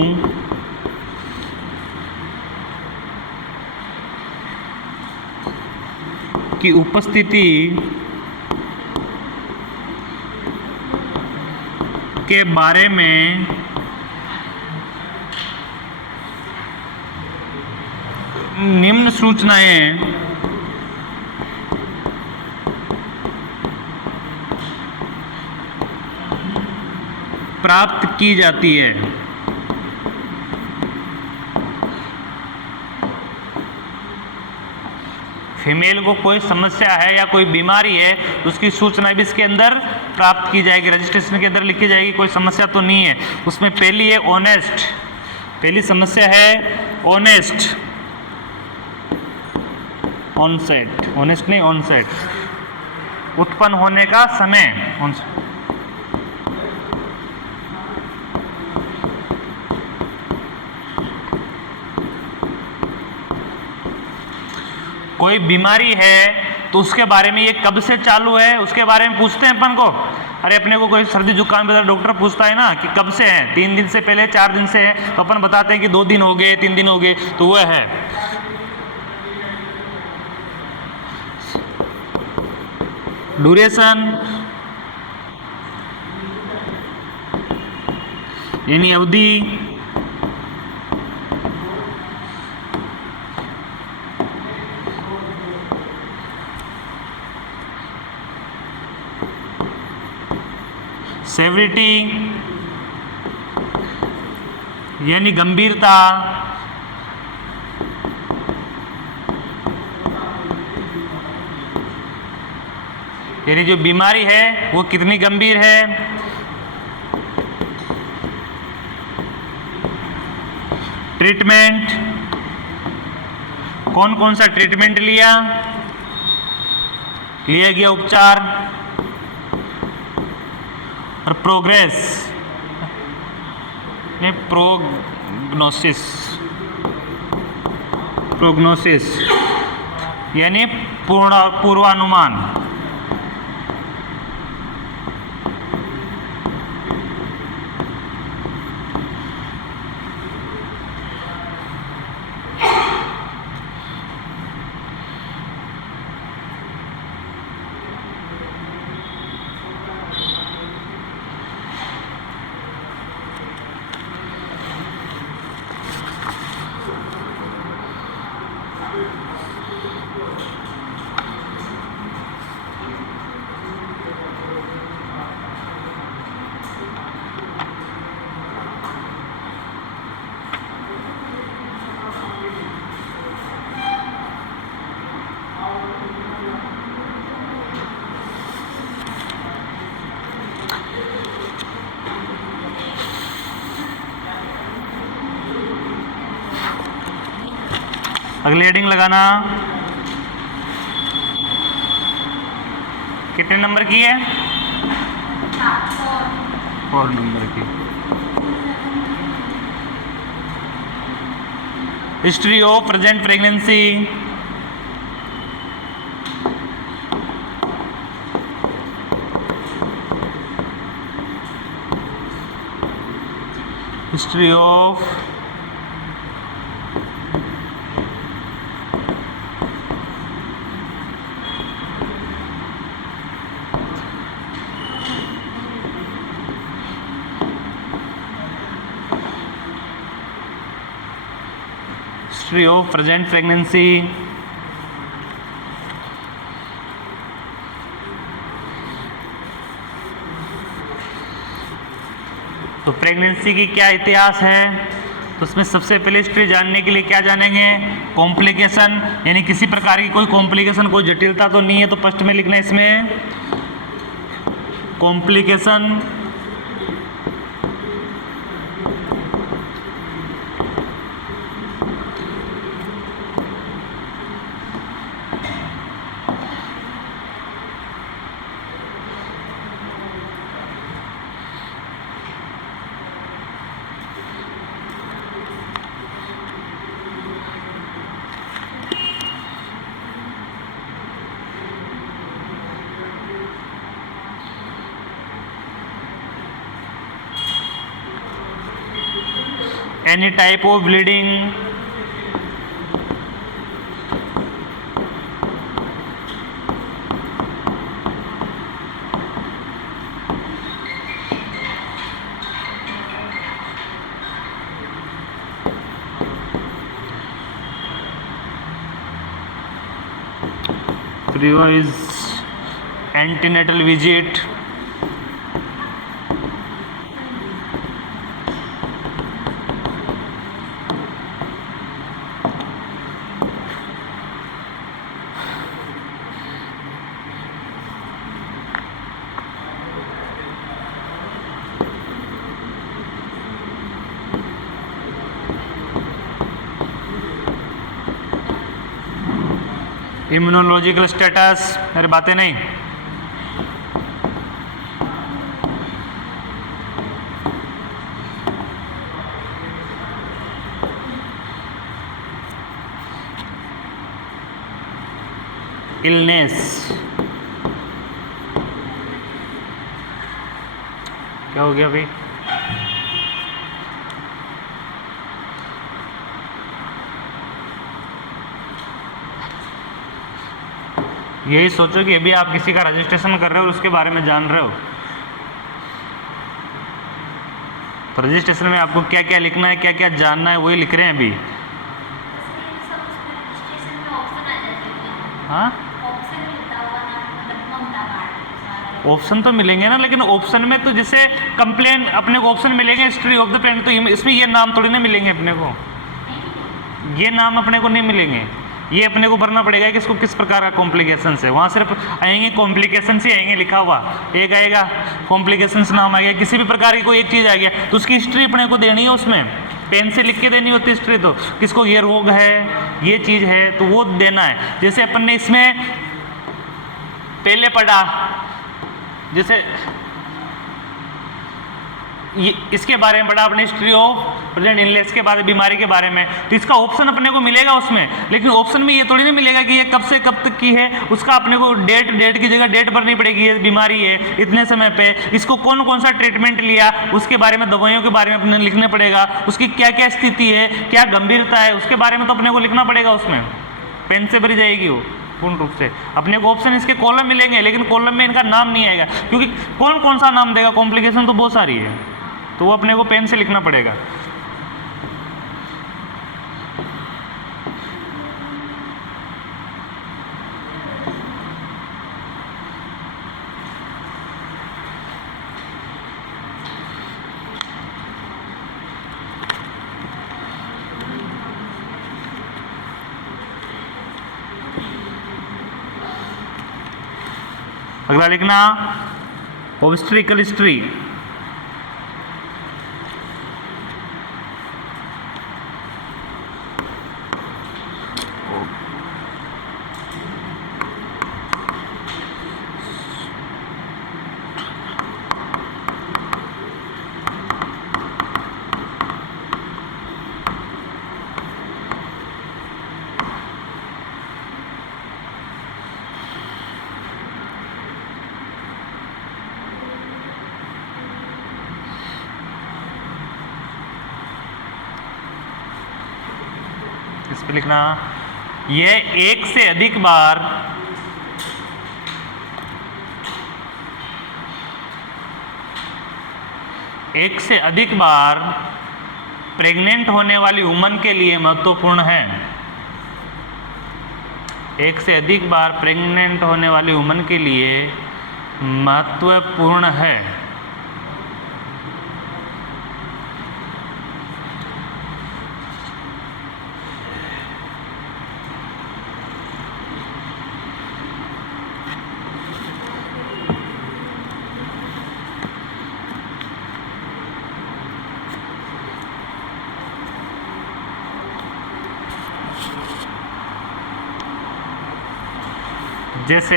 की उपस्थिति के बारे में निम्न सूचनाएं प्राप्त की जाती है। फीमेल को कोई समस्या है या कोई बीमारी है तो उसकी सूचना भी इसके अंदर प्राप्त की जाएगी, रजिस्ट्रेशन के अंदर लिखी जाएगी। कोई समस्या तो नहीं है उसमें। पहली है ऑनेस्ट, पहली समस्या है ऑनेस्ट, ऑनसेट, ऑनेस्ट नहीं ऑनसेट, उत्पन्न होने का समय। कोई बीमारी है तो उसके बारे में ये कब से चालू है उसके बारे में पूछते हैं अपन को। अरे अपने को कोई सर्दी जुकाम पे डॉक्टर पूछता है ना कि कब से है, 3 दिन से पहले, 4 दिन से है, तो अपन बताते हैं कि 2 दिन हो गए, 3 दिन हो गए, तो वह है। ड्यूरेशन यानी अवधि, सेवरिटी यानी गंभीरता, यानी जो बीमारी है वो कितनी गंभीर है। ट्रीटमेंट, कौन कौन सा ट्रीटमेंट लिया गया उपचार। और प्रोग्रेस ने प्रोग्नोसिस, प्रोग्नोसिस यानी पूर्वानुमान। अगली हेडिंग लगाना, कितने नंबर की है? 4 नंबर की। History of present pregnancy, history of history of present pregnancy. तो प्रेगनेंसी की क्या इतिहास है, तो उसमें सबसे पहले हिस्ट्री जानने के लिए क्या जानेंगे? कॉम्प्लिकेशन, यानी किसी प्रकार की कोई कॉम्प्लिकेशन, कोई जटिलता तो नहीं है, तो फर्स्ट में लिखना है इसमें complication. Any type of bleeding, previous antenatal visit, immunological status, अरे बातें नहीं, इलनेस, क्या हो गया भाई? यही सोचो कि अभी आप किसी का रजिस्ट्रेशन कर रहे हो और उसके बारे में जान रहे हो, तो रजिस्ट्रेशन में आपको क्या क्या लिखना है, क्या क्या जानना है, वही लिख रहे हैं अभी। हाँ, ऑप्शन तो मिलेंगे ना, लेकिन ऑप्शन में तो जैसे कंप्लेन अपने को ऑप्शन मिलेंगे, हिस्ट्री ऑफ द पेरेंट, तो इसमें ये नाम थोड़ी ना मिलेंगे अपने को, ये नाम अपने को नहीं मिलेंगे, ये अपने को भरना पड़ेगा कि इसको किस प्रकार का कॉम्प्लिकेशन है। वहाँ सिर्फ आएंगे कॉम्प्लिकेशन ही आएंगे लिखा हुआ, एक आएगा कॉम्प्लिकेशन नाम आ गया, किसी भी प्रकार की कोई एक चीज़ आ गया तो उसकी हिस्ट्री अपने को देनी है, उसमें पेन से लिख के देनी होती है हिस्ट्री, तो किसको ये रोग है, ये चीज़ है, तो वो देना है। जैसे अपन ने इसमें पहले पढ़ा, जैसे ये इसके बारे में पढ़ा अपने हिस्ट्री ऑफ प्रेजेंट इलनेस के बारे, बीमारी के बारे में, तो इसका ऑप्शन अपने को मिलेगा उसमें, लेकिन ऑप्शन में ये थोड़ी ना मिलेगा कि ये कब से कब तक की है, उसका अपने को डेट की जगह डेट भरनी पड़ेगी, ये बीमारी है इतने समय पे, इसको कौन कौन सा ट्रीटमेंट लिया, उसके बारे में, दवाइयों के बारे में अपने लिखने पड़ेगा, उसकी क्या क्या स्थिति है, क्या गंभीरता है, उसके बारे में तो अपने को लिखना पड़ेगा, उसमें पेन से भरी जाएगी वो पूर्ण रूप से। अपने को ऑप्शन इसके कॉलम मिलेंगे, लेकिन कॉलम में इनका नाम नहीं आएगा, क्योंकि कौन कौन सा नाम देगा, कॉम्प्लिकेशन तो बहुत सारी है, तो वो अपने को पेन से लिखना पड़ेगा। अगला लिखना ऑब्स्ट्रिकल हिस्ट्री, इस पे लिखना ये एक से अधिक बार प्रेग्नेंट होने वाली वुमन के लिए महत्वपूर्ण है। एक से अधिक बार प्रेग्नेंट होने वाली वुमन के लिए महत्वपूर्ण है। जैसे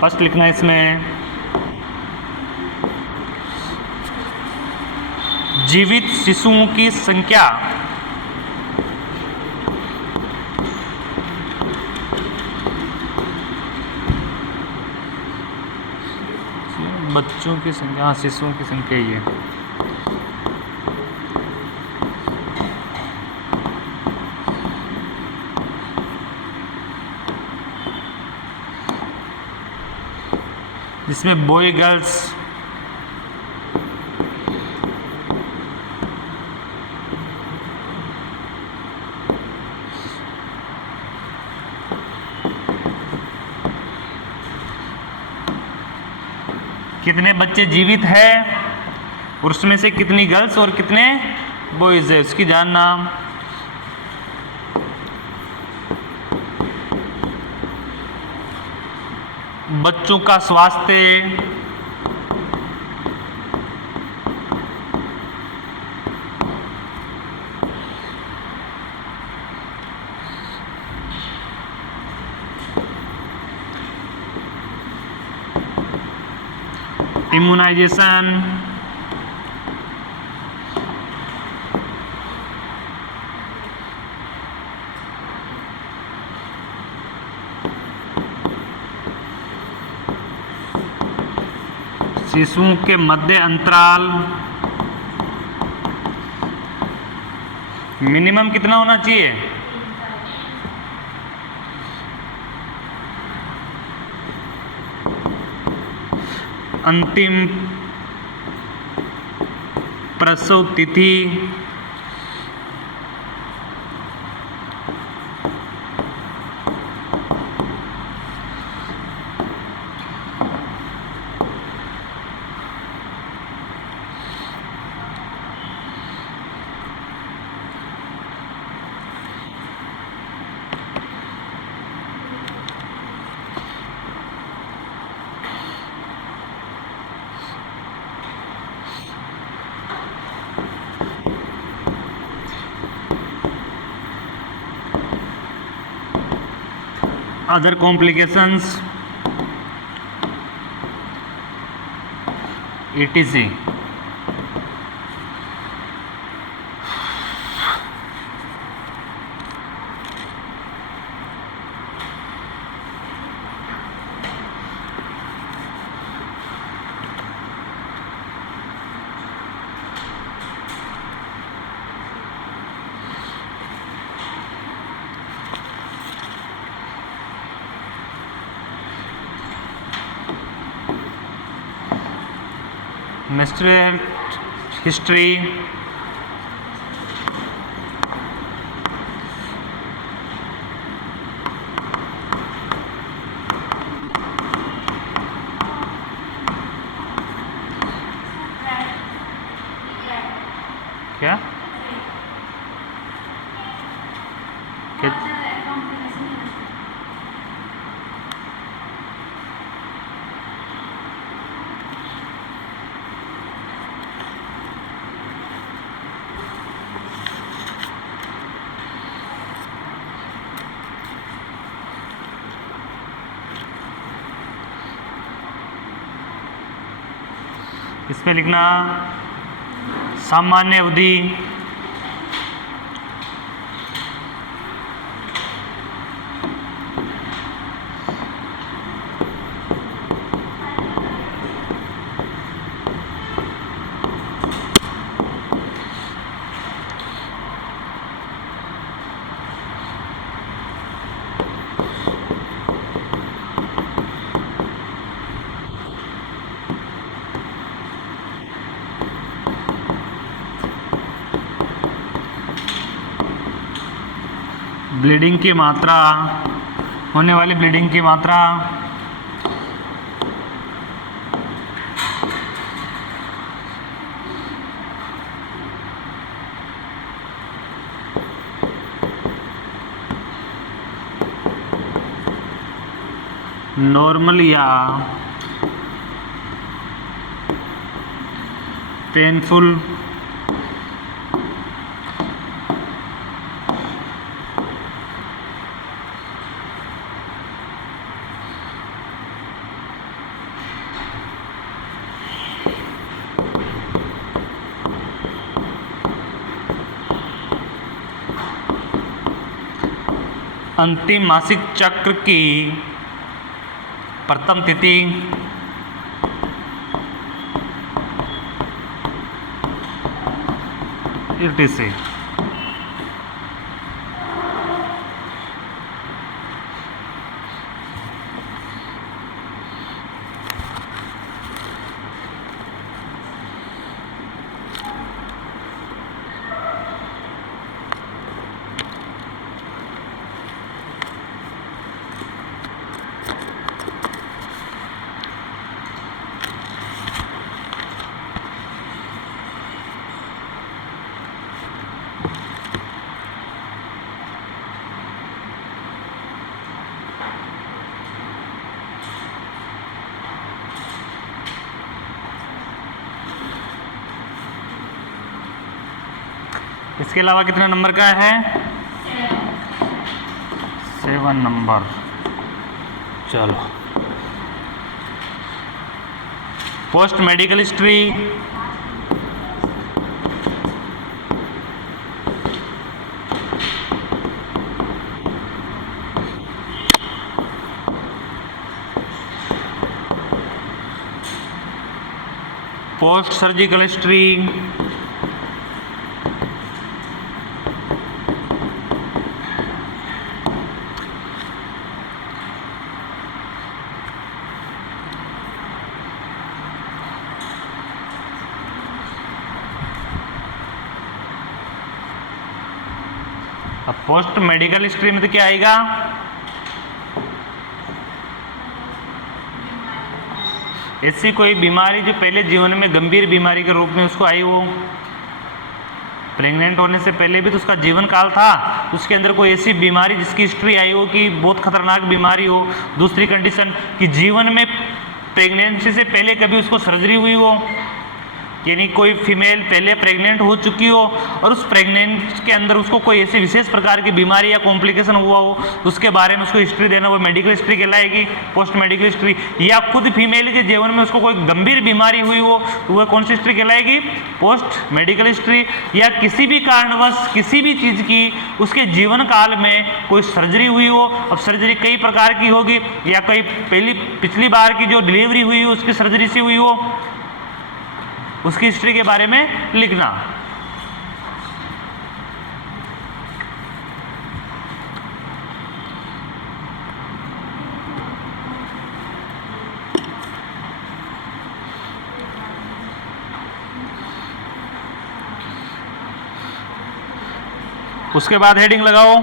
फर्स्ट लिखना इसमें जीवित शिशुओं की संख्या बच्चों की संख्या, शिशुओं की संख्या ये जिसमें बॉय गर्ल्स कितने बच्चे जीवित है और उसमें से कितनी गर्ल्स और कितने बॉयज है, उसकी जानना। बच्चों का स्वास्थ्य, इम्यूनाइजेशन, शिशुओं के मध्य अंतराल मिनिमम कितना होना चाहिए? अंतिम प्रसव तिथि, other complications etc. menstrual history, क्या इसमें लिखना सामान्य अवधि, ब्लीडिंग की मात्रा, होने वाली ब्लीडिंग की मात्रा, नॉर्मल या पेनफुल, अंतिम मासिक चक्र की प्रथम तिथि, etc. इसके अलावा कितने नंबर का है? 7 नंबर। चलो, post medical history, post surgical history, अब पोस्ट मेडिकल हिस्ट्री में तो क्या आएगा? ऐसी कोई बीमारी जो पहले जीवन में गंभीर बीमारी के रूप में उसको आई हो, प्रेग्नेंट होने से पहले भी तो उसका जीवन काल था, उसके अंदर कोई ऐसी बीमारी जिसकी हिस्ट्री आई हो कि बहुत खतरनाक बीमारी हो। दूसरी कंडीशन कि जीवन में प्रेगनेंसी से पहले कभी उसको सर्जरी हुई हो, यानी कोई फीमेल पहले प्रेग्नेंट हो चुकी हो और उस प्रेग्नेंट के अंदर उसको कोई ऐसी विशेष प्रकार की बीमारी या कॉम्प्लिकेशन हुआ हो, उसके बारे में उसको हिस्ट्री देना, वो मेडिकल हिस्ट्री कहलाएगी, पोस्ट मेडिकल हिस्ट्री। या खुद फीमेल के जीवन में उसको कोई गंभीर बीमारी हुई हो तो वह कौन सी हिस्ट्री कहलाएगी? Post medical history. या किसी भी कारणवश किसी भी चीज़ की उसके जीवन काल में कोई सर्जरी हुई हो, अब सर्जरी कई प्रकार की होगी, या कई पिछली बार की जो डिलीवरी हुई हो उसकी सर्जरी से हुई हो, उसकी हिस्ट्री के बारे में लिखना। उसके बाद हेडिंग लगाओ।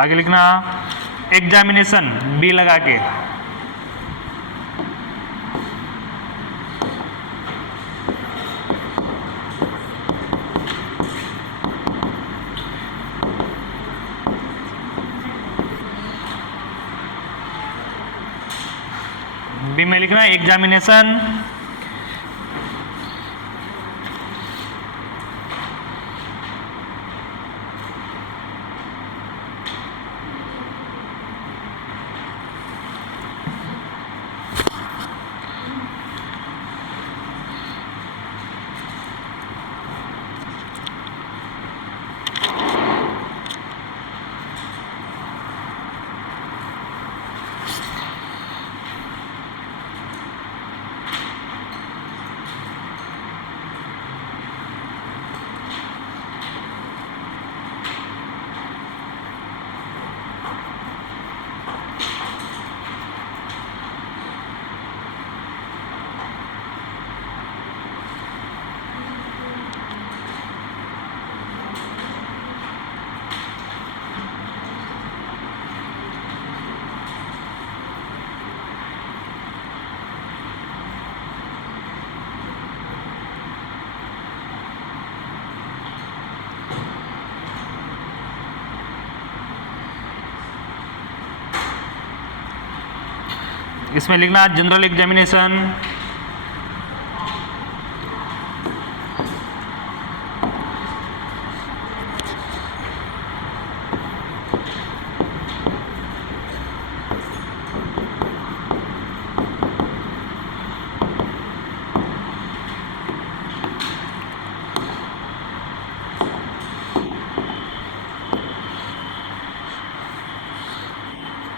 आगे लिखना एग्जामिनेशन, बी लगा के। बी में लिखना एग्जामिनेशन, इसमें लिखना general examination,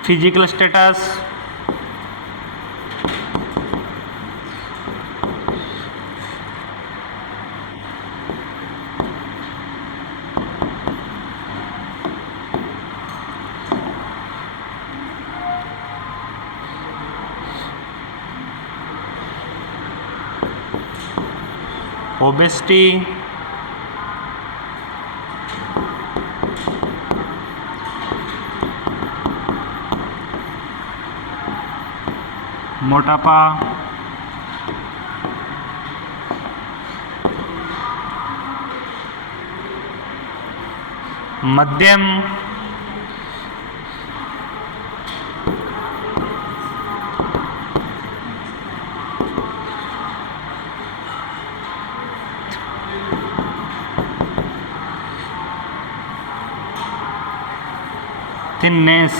physical status, obesity, मोटापा, मध्यम, थिननेस,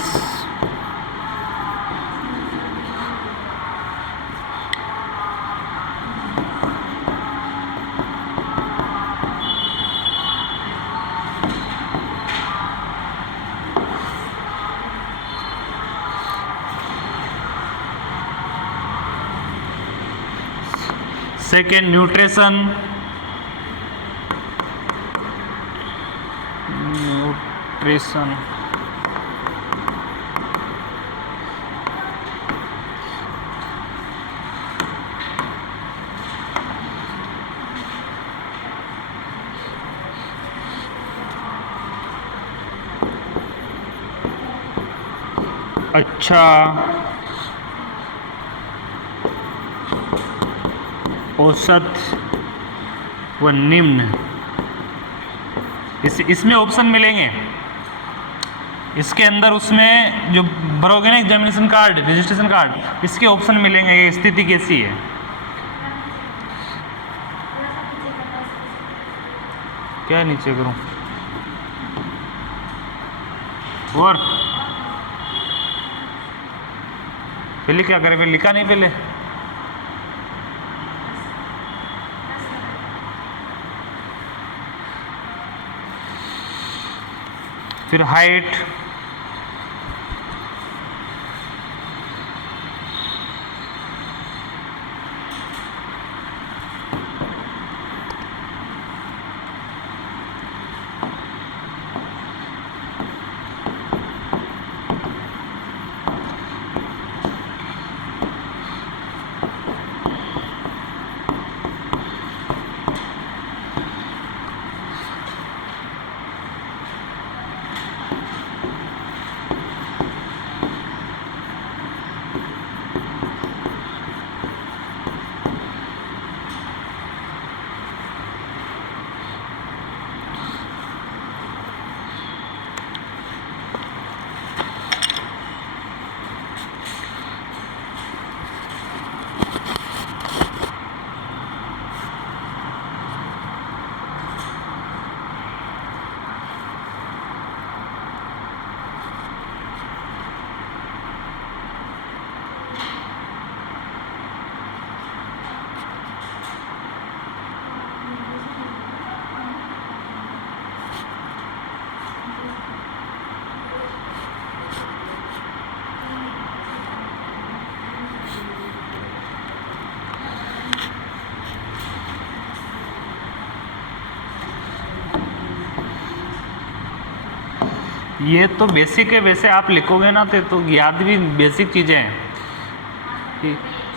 सेकेंड न्यूट्रिशन, न्यूट्रिशन, अच्छा, औसत व निम्न। इसमें ऑप्शन मिलेंगे, इसके अंदर उसमें जो भरोगे ना एग्जामिनेशन कार्ड, रजिस्ट्रेशन कार्ड, इसके ऑप्शन मिलेंगे कि स्थिति कैसी है। क्या नीचे करूं और पहले क्या करें, फिर लिखा नहीं पहले। फिर हाइट, ये तो बेसिक है। वैसे आप लिखोगे ना तो याद भी बेसिक चीज़ें हैं।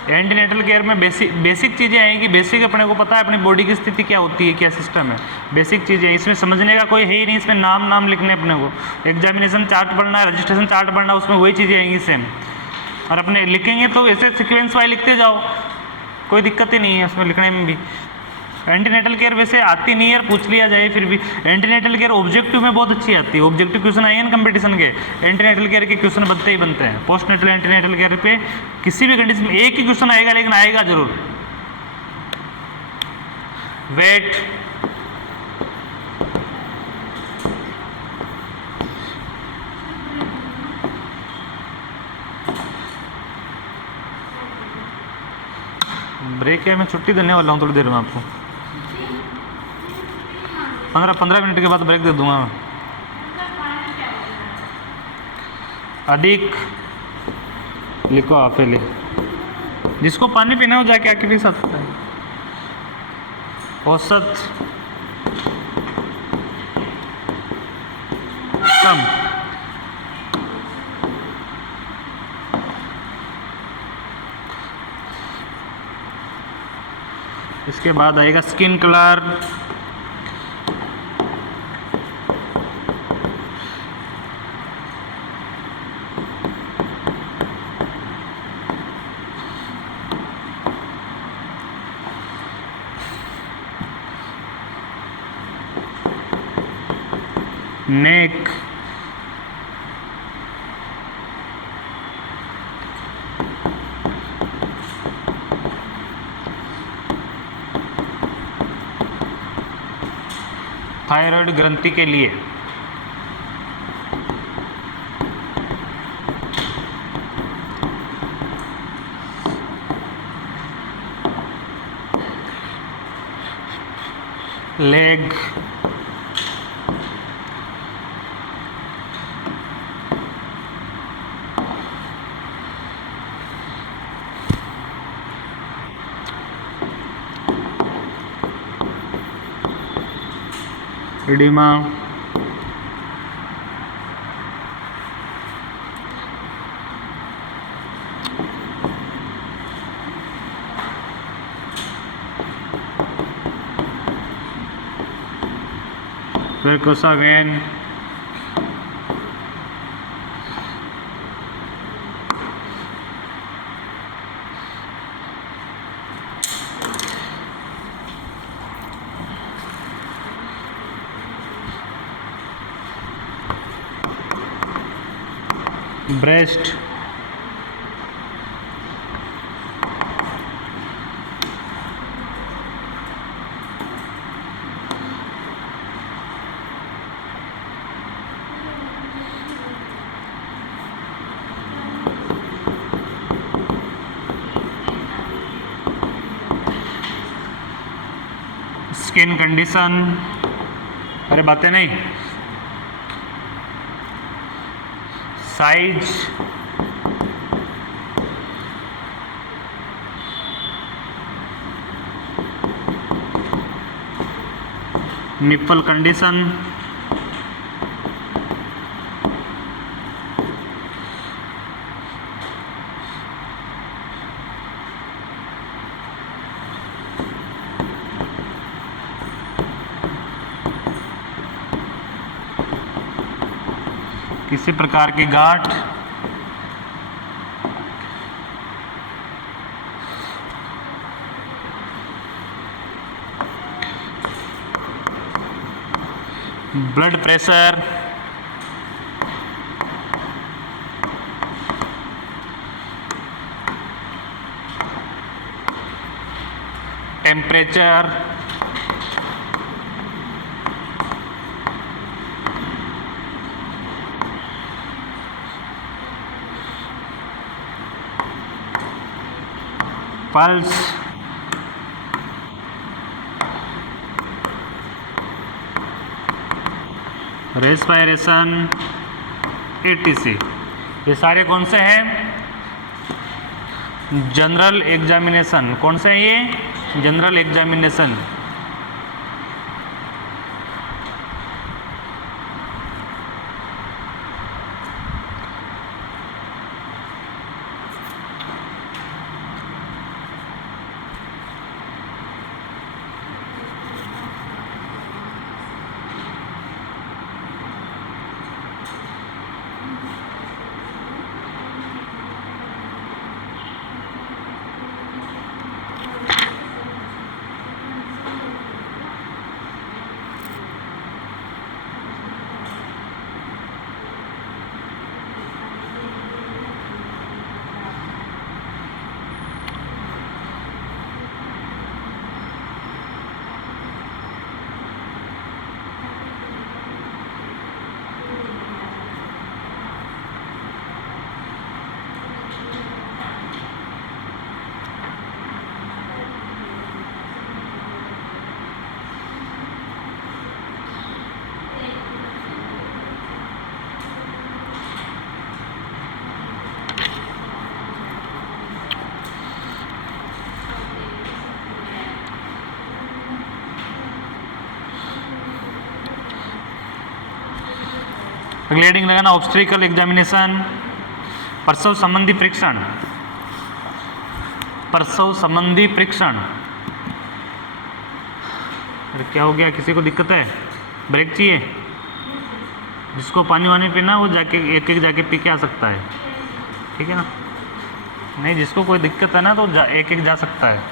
एंटीनेटल केयर में बेसिक चीज़ें आएंगी। बेसिक अपने को पता है अपनी बॉडी की स्थिति क्या होती है, क्या सिस्टम है, बेसिक चीज़ें। इसमें समझने का कोई है ही नहीं। इसमें नाम लिखने अपने को, एग्जामिनेशन चार्ट पढ़ना है, रजिस्ट्रेशन चार्ट पढ़ना, उसमें वही चीज़ें आएंगी सेम। और अपने लिखेंगे तो ऐसे सिक्वेंस वाइज लिखते जाओ, कोई दिक्कत ही नहीं है उसमें लिखने में भी। एंटीनेटल केयर वैसे आती नहीं है, पूछ लिया जाए फिर भी। एंटीनेटल केयर ऑब्जेक्टिव में बहुत अच्छी आती है। ऑब्जेक्टिव क्वेश्चन आए हैं ना कंपटीशन के, एंटीनेटल केयर के क्वेश्चन बनते ही बनते हैं। पोस्ट नेटल एंटीनेटल केयर पे किसी भी कंडीशन में एक ही क्वेश्चन आएगा, लेकिन आएगा जरूर। वेट, ब्रेक है, मैं छुट्टी देने वाला हूँ थोड़ी देर में आपको। 15 मिनट के बाद ब्रेक दे दूंगा मैं। अधिक लिखो आप पहले, जिसको पानी पीना हो जाके आके पी सकता है। औसत, कम, इसके बाद आएगा स्किन कलर, नेक, थायराइड ग्रंथि के लिए, leg, oedema, varicose vein, breast, skin condition, अरे बातें नहीं, साइज, निप्पल कंडीशन, किसी प्रकार की गांठ, blood pressure, temperature, pulse, respiration, ETC, ये सारे कौन से हैं? General examination. कौन से हैं ये? General examination. अगली हेडिंग लगाना ऑब्स्ट्रिकल एग्जामिनेशन, प्रसव संबंधी परीक्षण। प्रसव संबंधी परीक्षण अरे क्या हो गया, किसी को दिक्कत है? ब्रेक चाहिए? जिसको पानी वानी पीना वो जाके एक एक जाके पी के आ सकता है, ठीक है ना? नहीं, जिसको कोई दिक्कत है ना तो एक एक जा सकता है।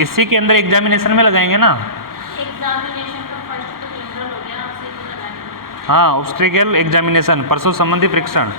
इसी के अंदर एग्जामिनेशन में लगाएंगे ना। एग्जामिनेशन का फर्स्ट तो जनरल हो गया, उसी को लगाएंगे। हाँ, ऑब्स्टेकल एग्जामिनेशन, प्रसव संबंधी परीक्षण।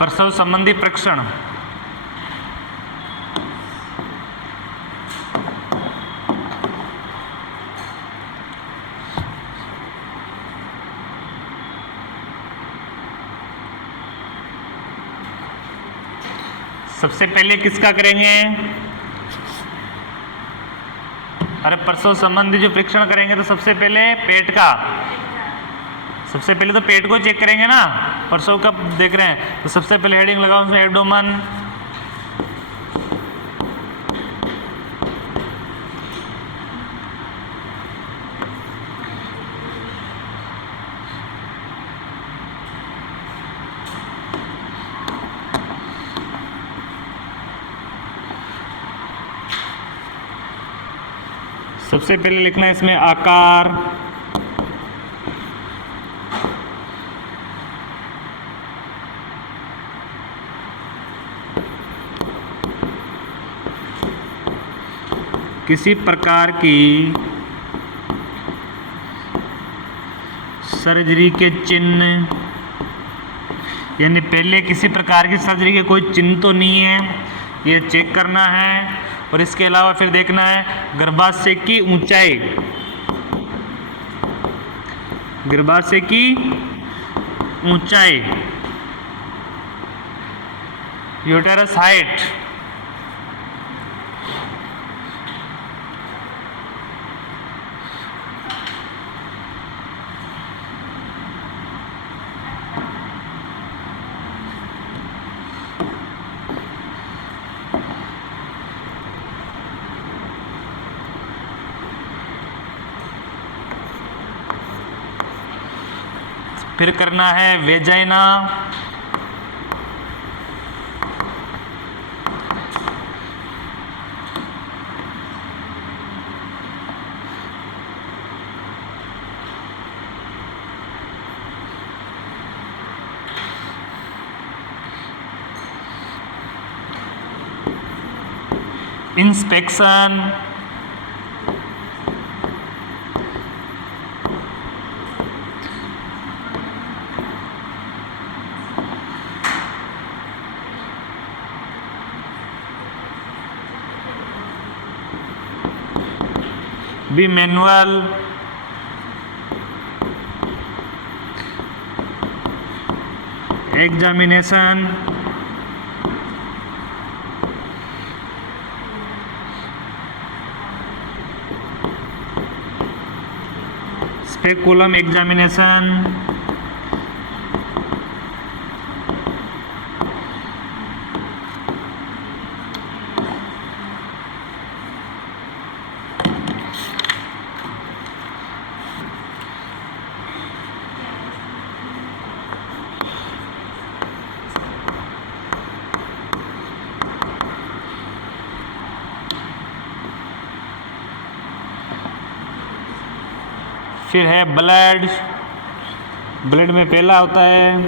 प्रसव संबंधी परीक्षण। सबसे पहले किसका करेंगे? अरे प्रसव संबंधी जो परीक्षण करेंगे तो सबसे पहले पेट का, सबसे पहले तो पेट को चेक करेंगे ना। प्रसव का देख रहे हैं तो सबसे पहले हेडिंग लगाओ उसमें एब्डोमेन। सबसे पहले लिखना है इसमें आकार, किसी प्रकार की सर्जरी के चिन्ह, यानी पहले किसी प्रकार की सर्जरी के कोई चिन्ह तो नहीं है, ये चेक करना है। और इसके अलावा फिर देखना है गर्भाशय की ऊंचाई, गर्भाशय की ऊंचाई, यूटेरस हाइट, फिर करना है vagina, inspection, bimanual, examination, speculum examination, फिर है ब्लड, ब्लड में पहला होता है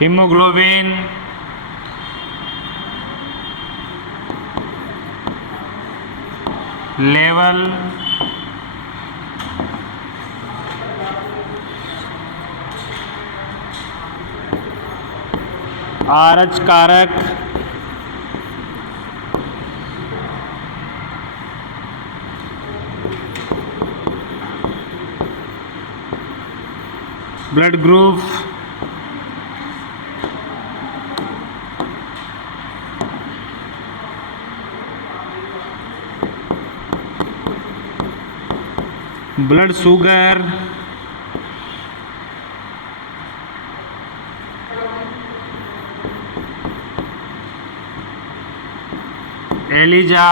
हीमोग्लोबिन, लेवल, आरएच कारक, blood group, blood sugar, ELISA,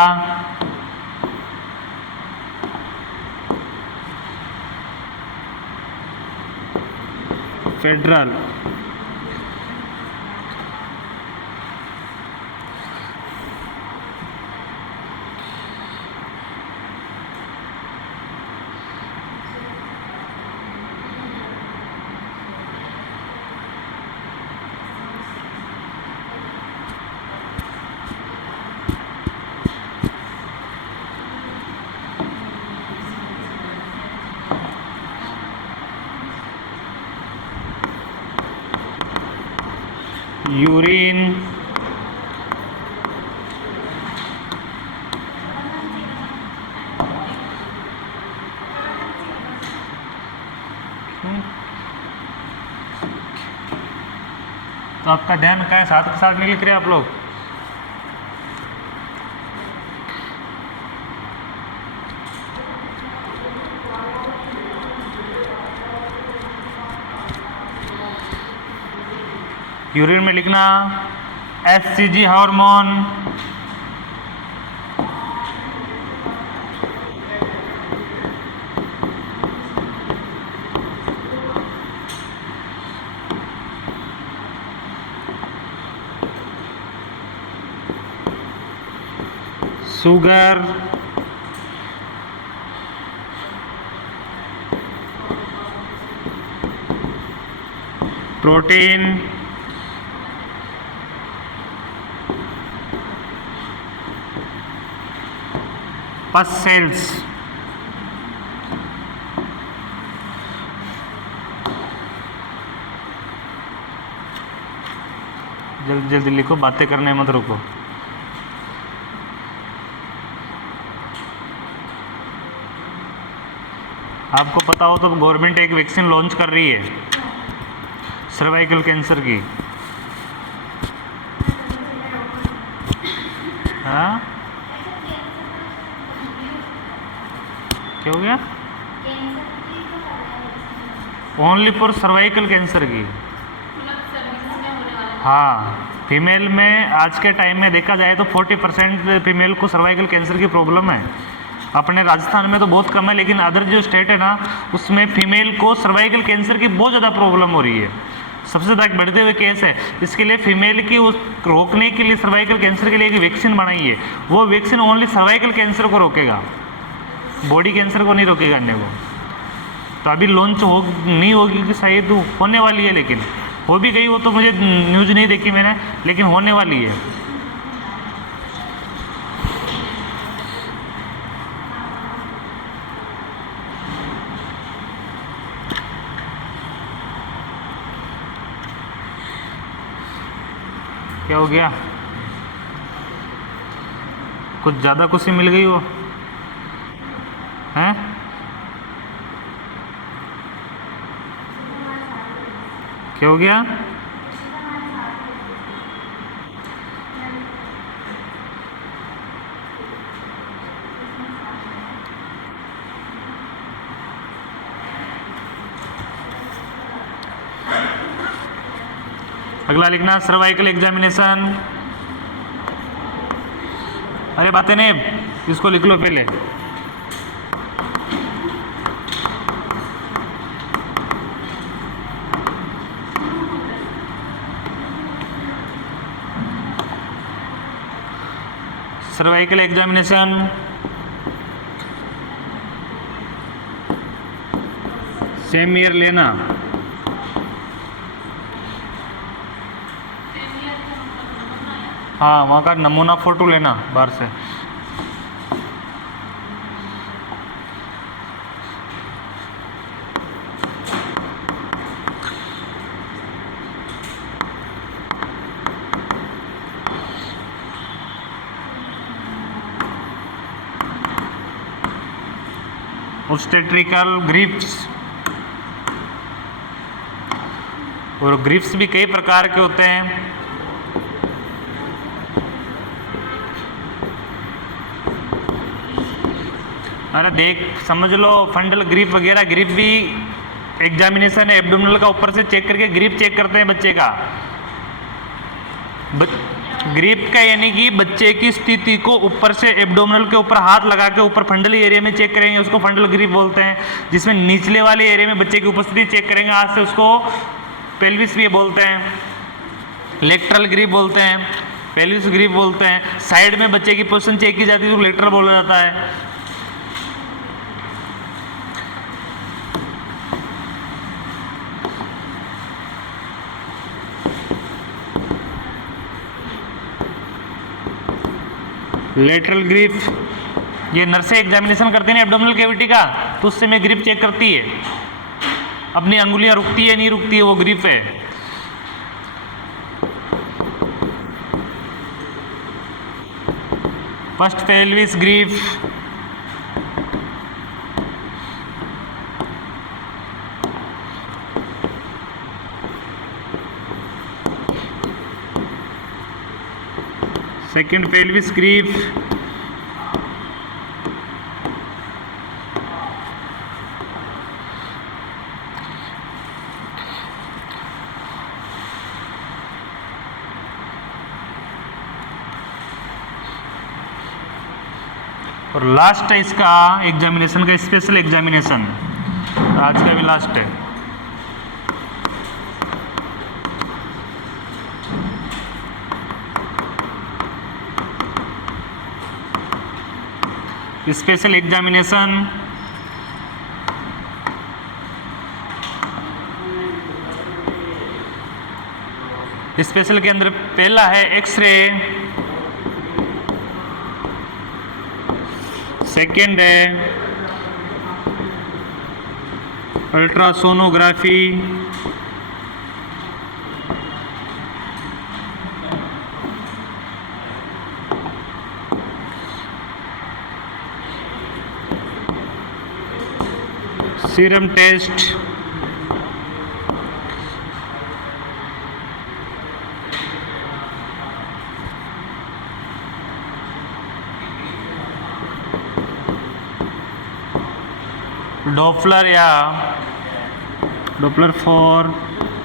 federal, urine, तो आपका ध्यान क्या है, साथ के साथ नहीं लिख रहे आप लोग? यूरिन में लिखना HCG हार्मोन, शुगर, प्रोटीन, पस सेल्स, जल्दी जल्दी लिखो, बातें करने मत रुको। आपको पता हो तो गवर्नमेंट एक वैक्सीन लॉन्च कर रही है सर्वाइकल कैंसर की। हाँ, क्या हो गया? ओनली फॉर सर्वाइकल कैंसर की। हाँ, फीमेल में आज के टाइम में देखा जाए तो 40% फीमेल को सर्वाइकल कैंसर की प्रॉब्लम है। अपने राजस्थान में तो बहुत कम है, लेकिन अदर जो स्टेट है ना, उसमें फीमेल को सर्वाइकल कैंसर की बहुत ज़्यादा प्रॉब्लम हो रही है, सबसे ज़्यादा बढ़ते हुए केस है। इसके लिए फीमेल की उस रोकने के लिए सर्वाइकल कैंसर के लिए एक वैक्सीन बनाई है। वो वैक्सीन ओनली सर्वाइकल कैंसर को रोकेगा, बॉडी कैंसर को नहीं रोकेगा अन्य को। तो अभी लॉन्च हो नहीं होगी कि शायद होने वाली है, लेकिन हो भी गई, वो तो मुझे न्यूज़ नहीं देखी मैंने, लेकिन होने वाली है। क्या हो गया? कुछ ज़्यादा खुशी मिल गई वो हैं? क्या हो गया? अगला लिखना सर्वाइकल एग्जामिनेशन। अरे बातें नहीं, इसको लिख लो पहले। सर्वाइकल एग्जामिनेशन सेम ईयर लेना। हाँ, वहाँ का नमूना फ़ोटो लेना बाहर से। obstetrical grifts, और ग्रिप्स भी कई प्रकार के होते हैं। अरे देख समझ लो, फंडल ग्रिप वगैरह, ग्रिप भी एग्जामिनेशन है, एब्डोमिनल का ऊपर से चेक करके ग्रिप चेक करते हैं बच्चे का। ग्रिप का यानी कि बच्चे की स्थिति को ऊपर से एब्डोमिनल के ऊपर हाथ लगा के ऊपर फंडल एरिया में चेक करेंगे, उसको फंडल ग्रिप बोलते हैं। जिसमें निचले वाले एरिया में बच्चे की उपस्थिति चेक करेंगे हाथ से, उसको पेल्विस भी बोलते हैं, लेटरल ग्रिप बोलते हैं, पेल्विस ग्रिप बोलते हैं। साइड में बच्चे की पोजीशन चेक की जाती है तो लेटरल बोला जाता है। लेटरल ग्रिप ये नर्सें एग्जामिनेशन करते हैं एब्डोमिनल कैविटी का, तो उससे में ग्रिप चेक करती है, अपनी अंगुलियां रुकती है नहीं रुकती है, वो ग्रिप है। First pelvis grip, second pelvis grip, और लास्ट है इसका एग्जामिनेशन का स्पेशल एग्जामिनेशन, आज का भी लास्ट है। स्पेशल एग्जामिनेशन स्पेशल के अंदर पहला है एक्सरे, सेकेंड है अल्ट्रासोनोग्राफी, सीरम टेस्ट, डॉपलर या Doppler for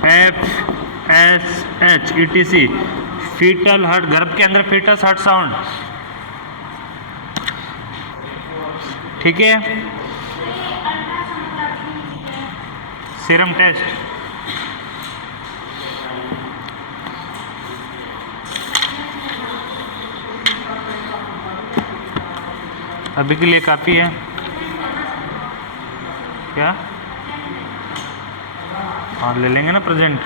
FSH ETC, foetal heart, गर्भ के अंदर फीटस हार्ट साउंड, ठीक है। सीरम टेस्ट, अभी के लिए काफ़ी है क्या? हाँ ले लेंगे ना प्रेजेंट।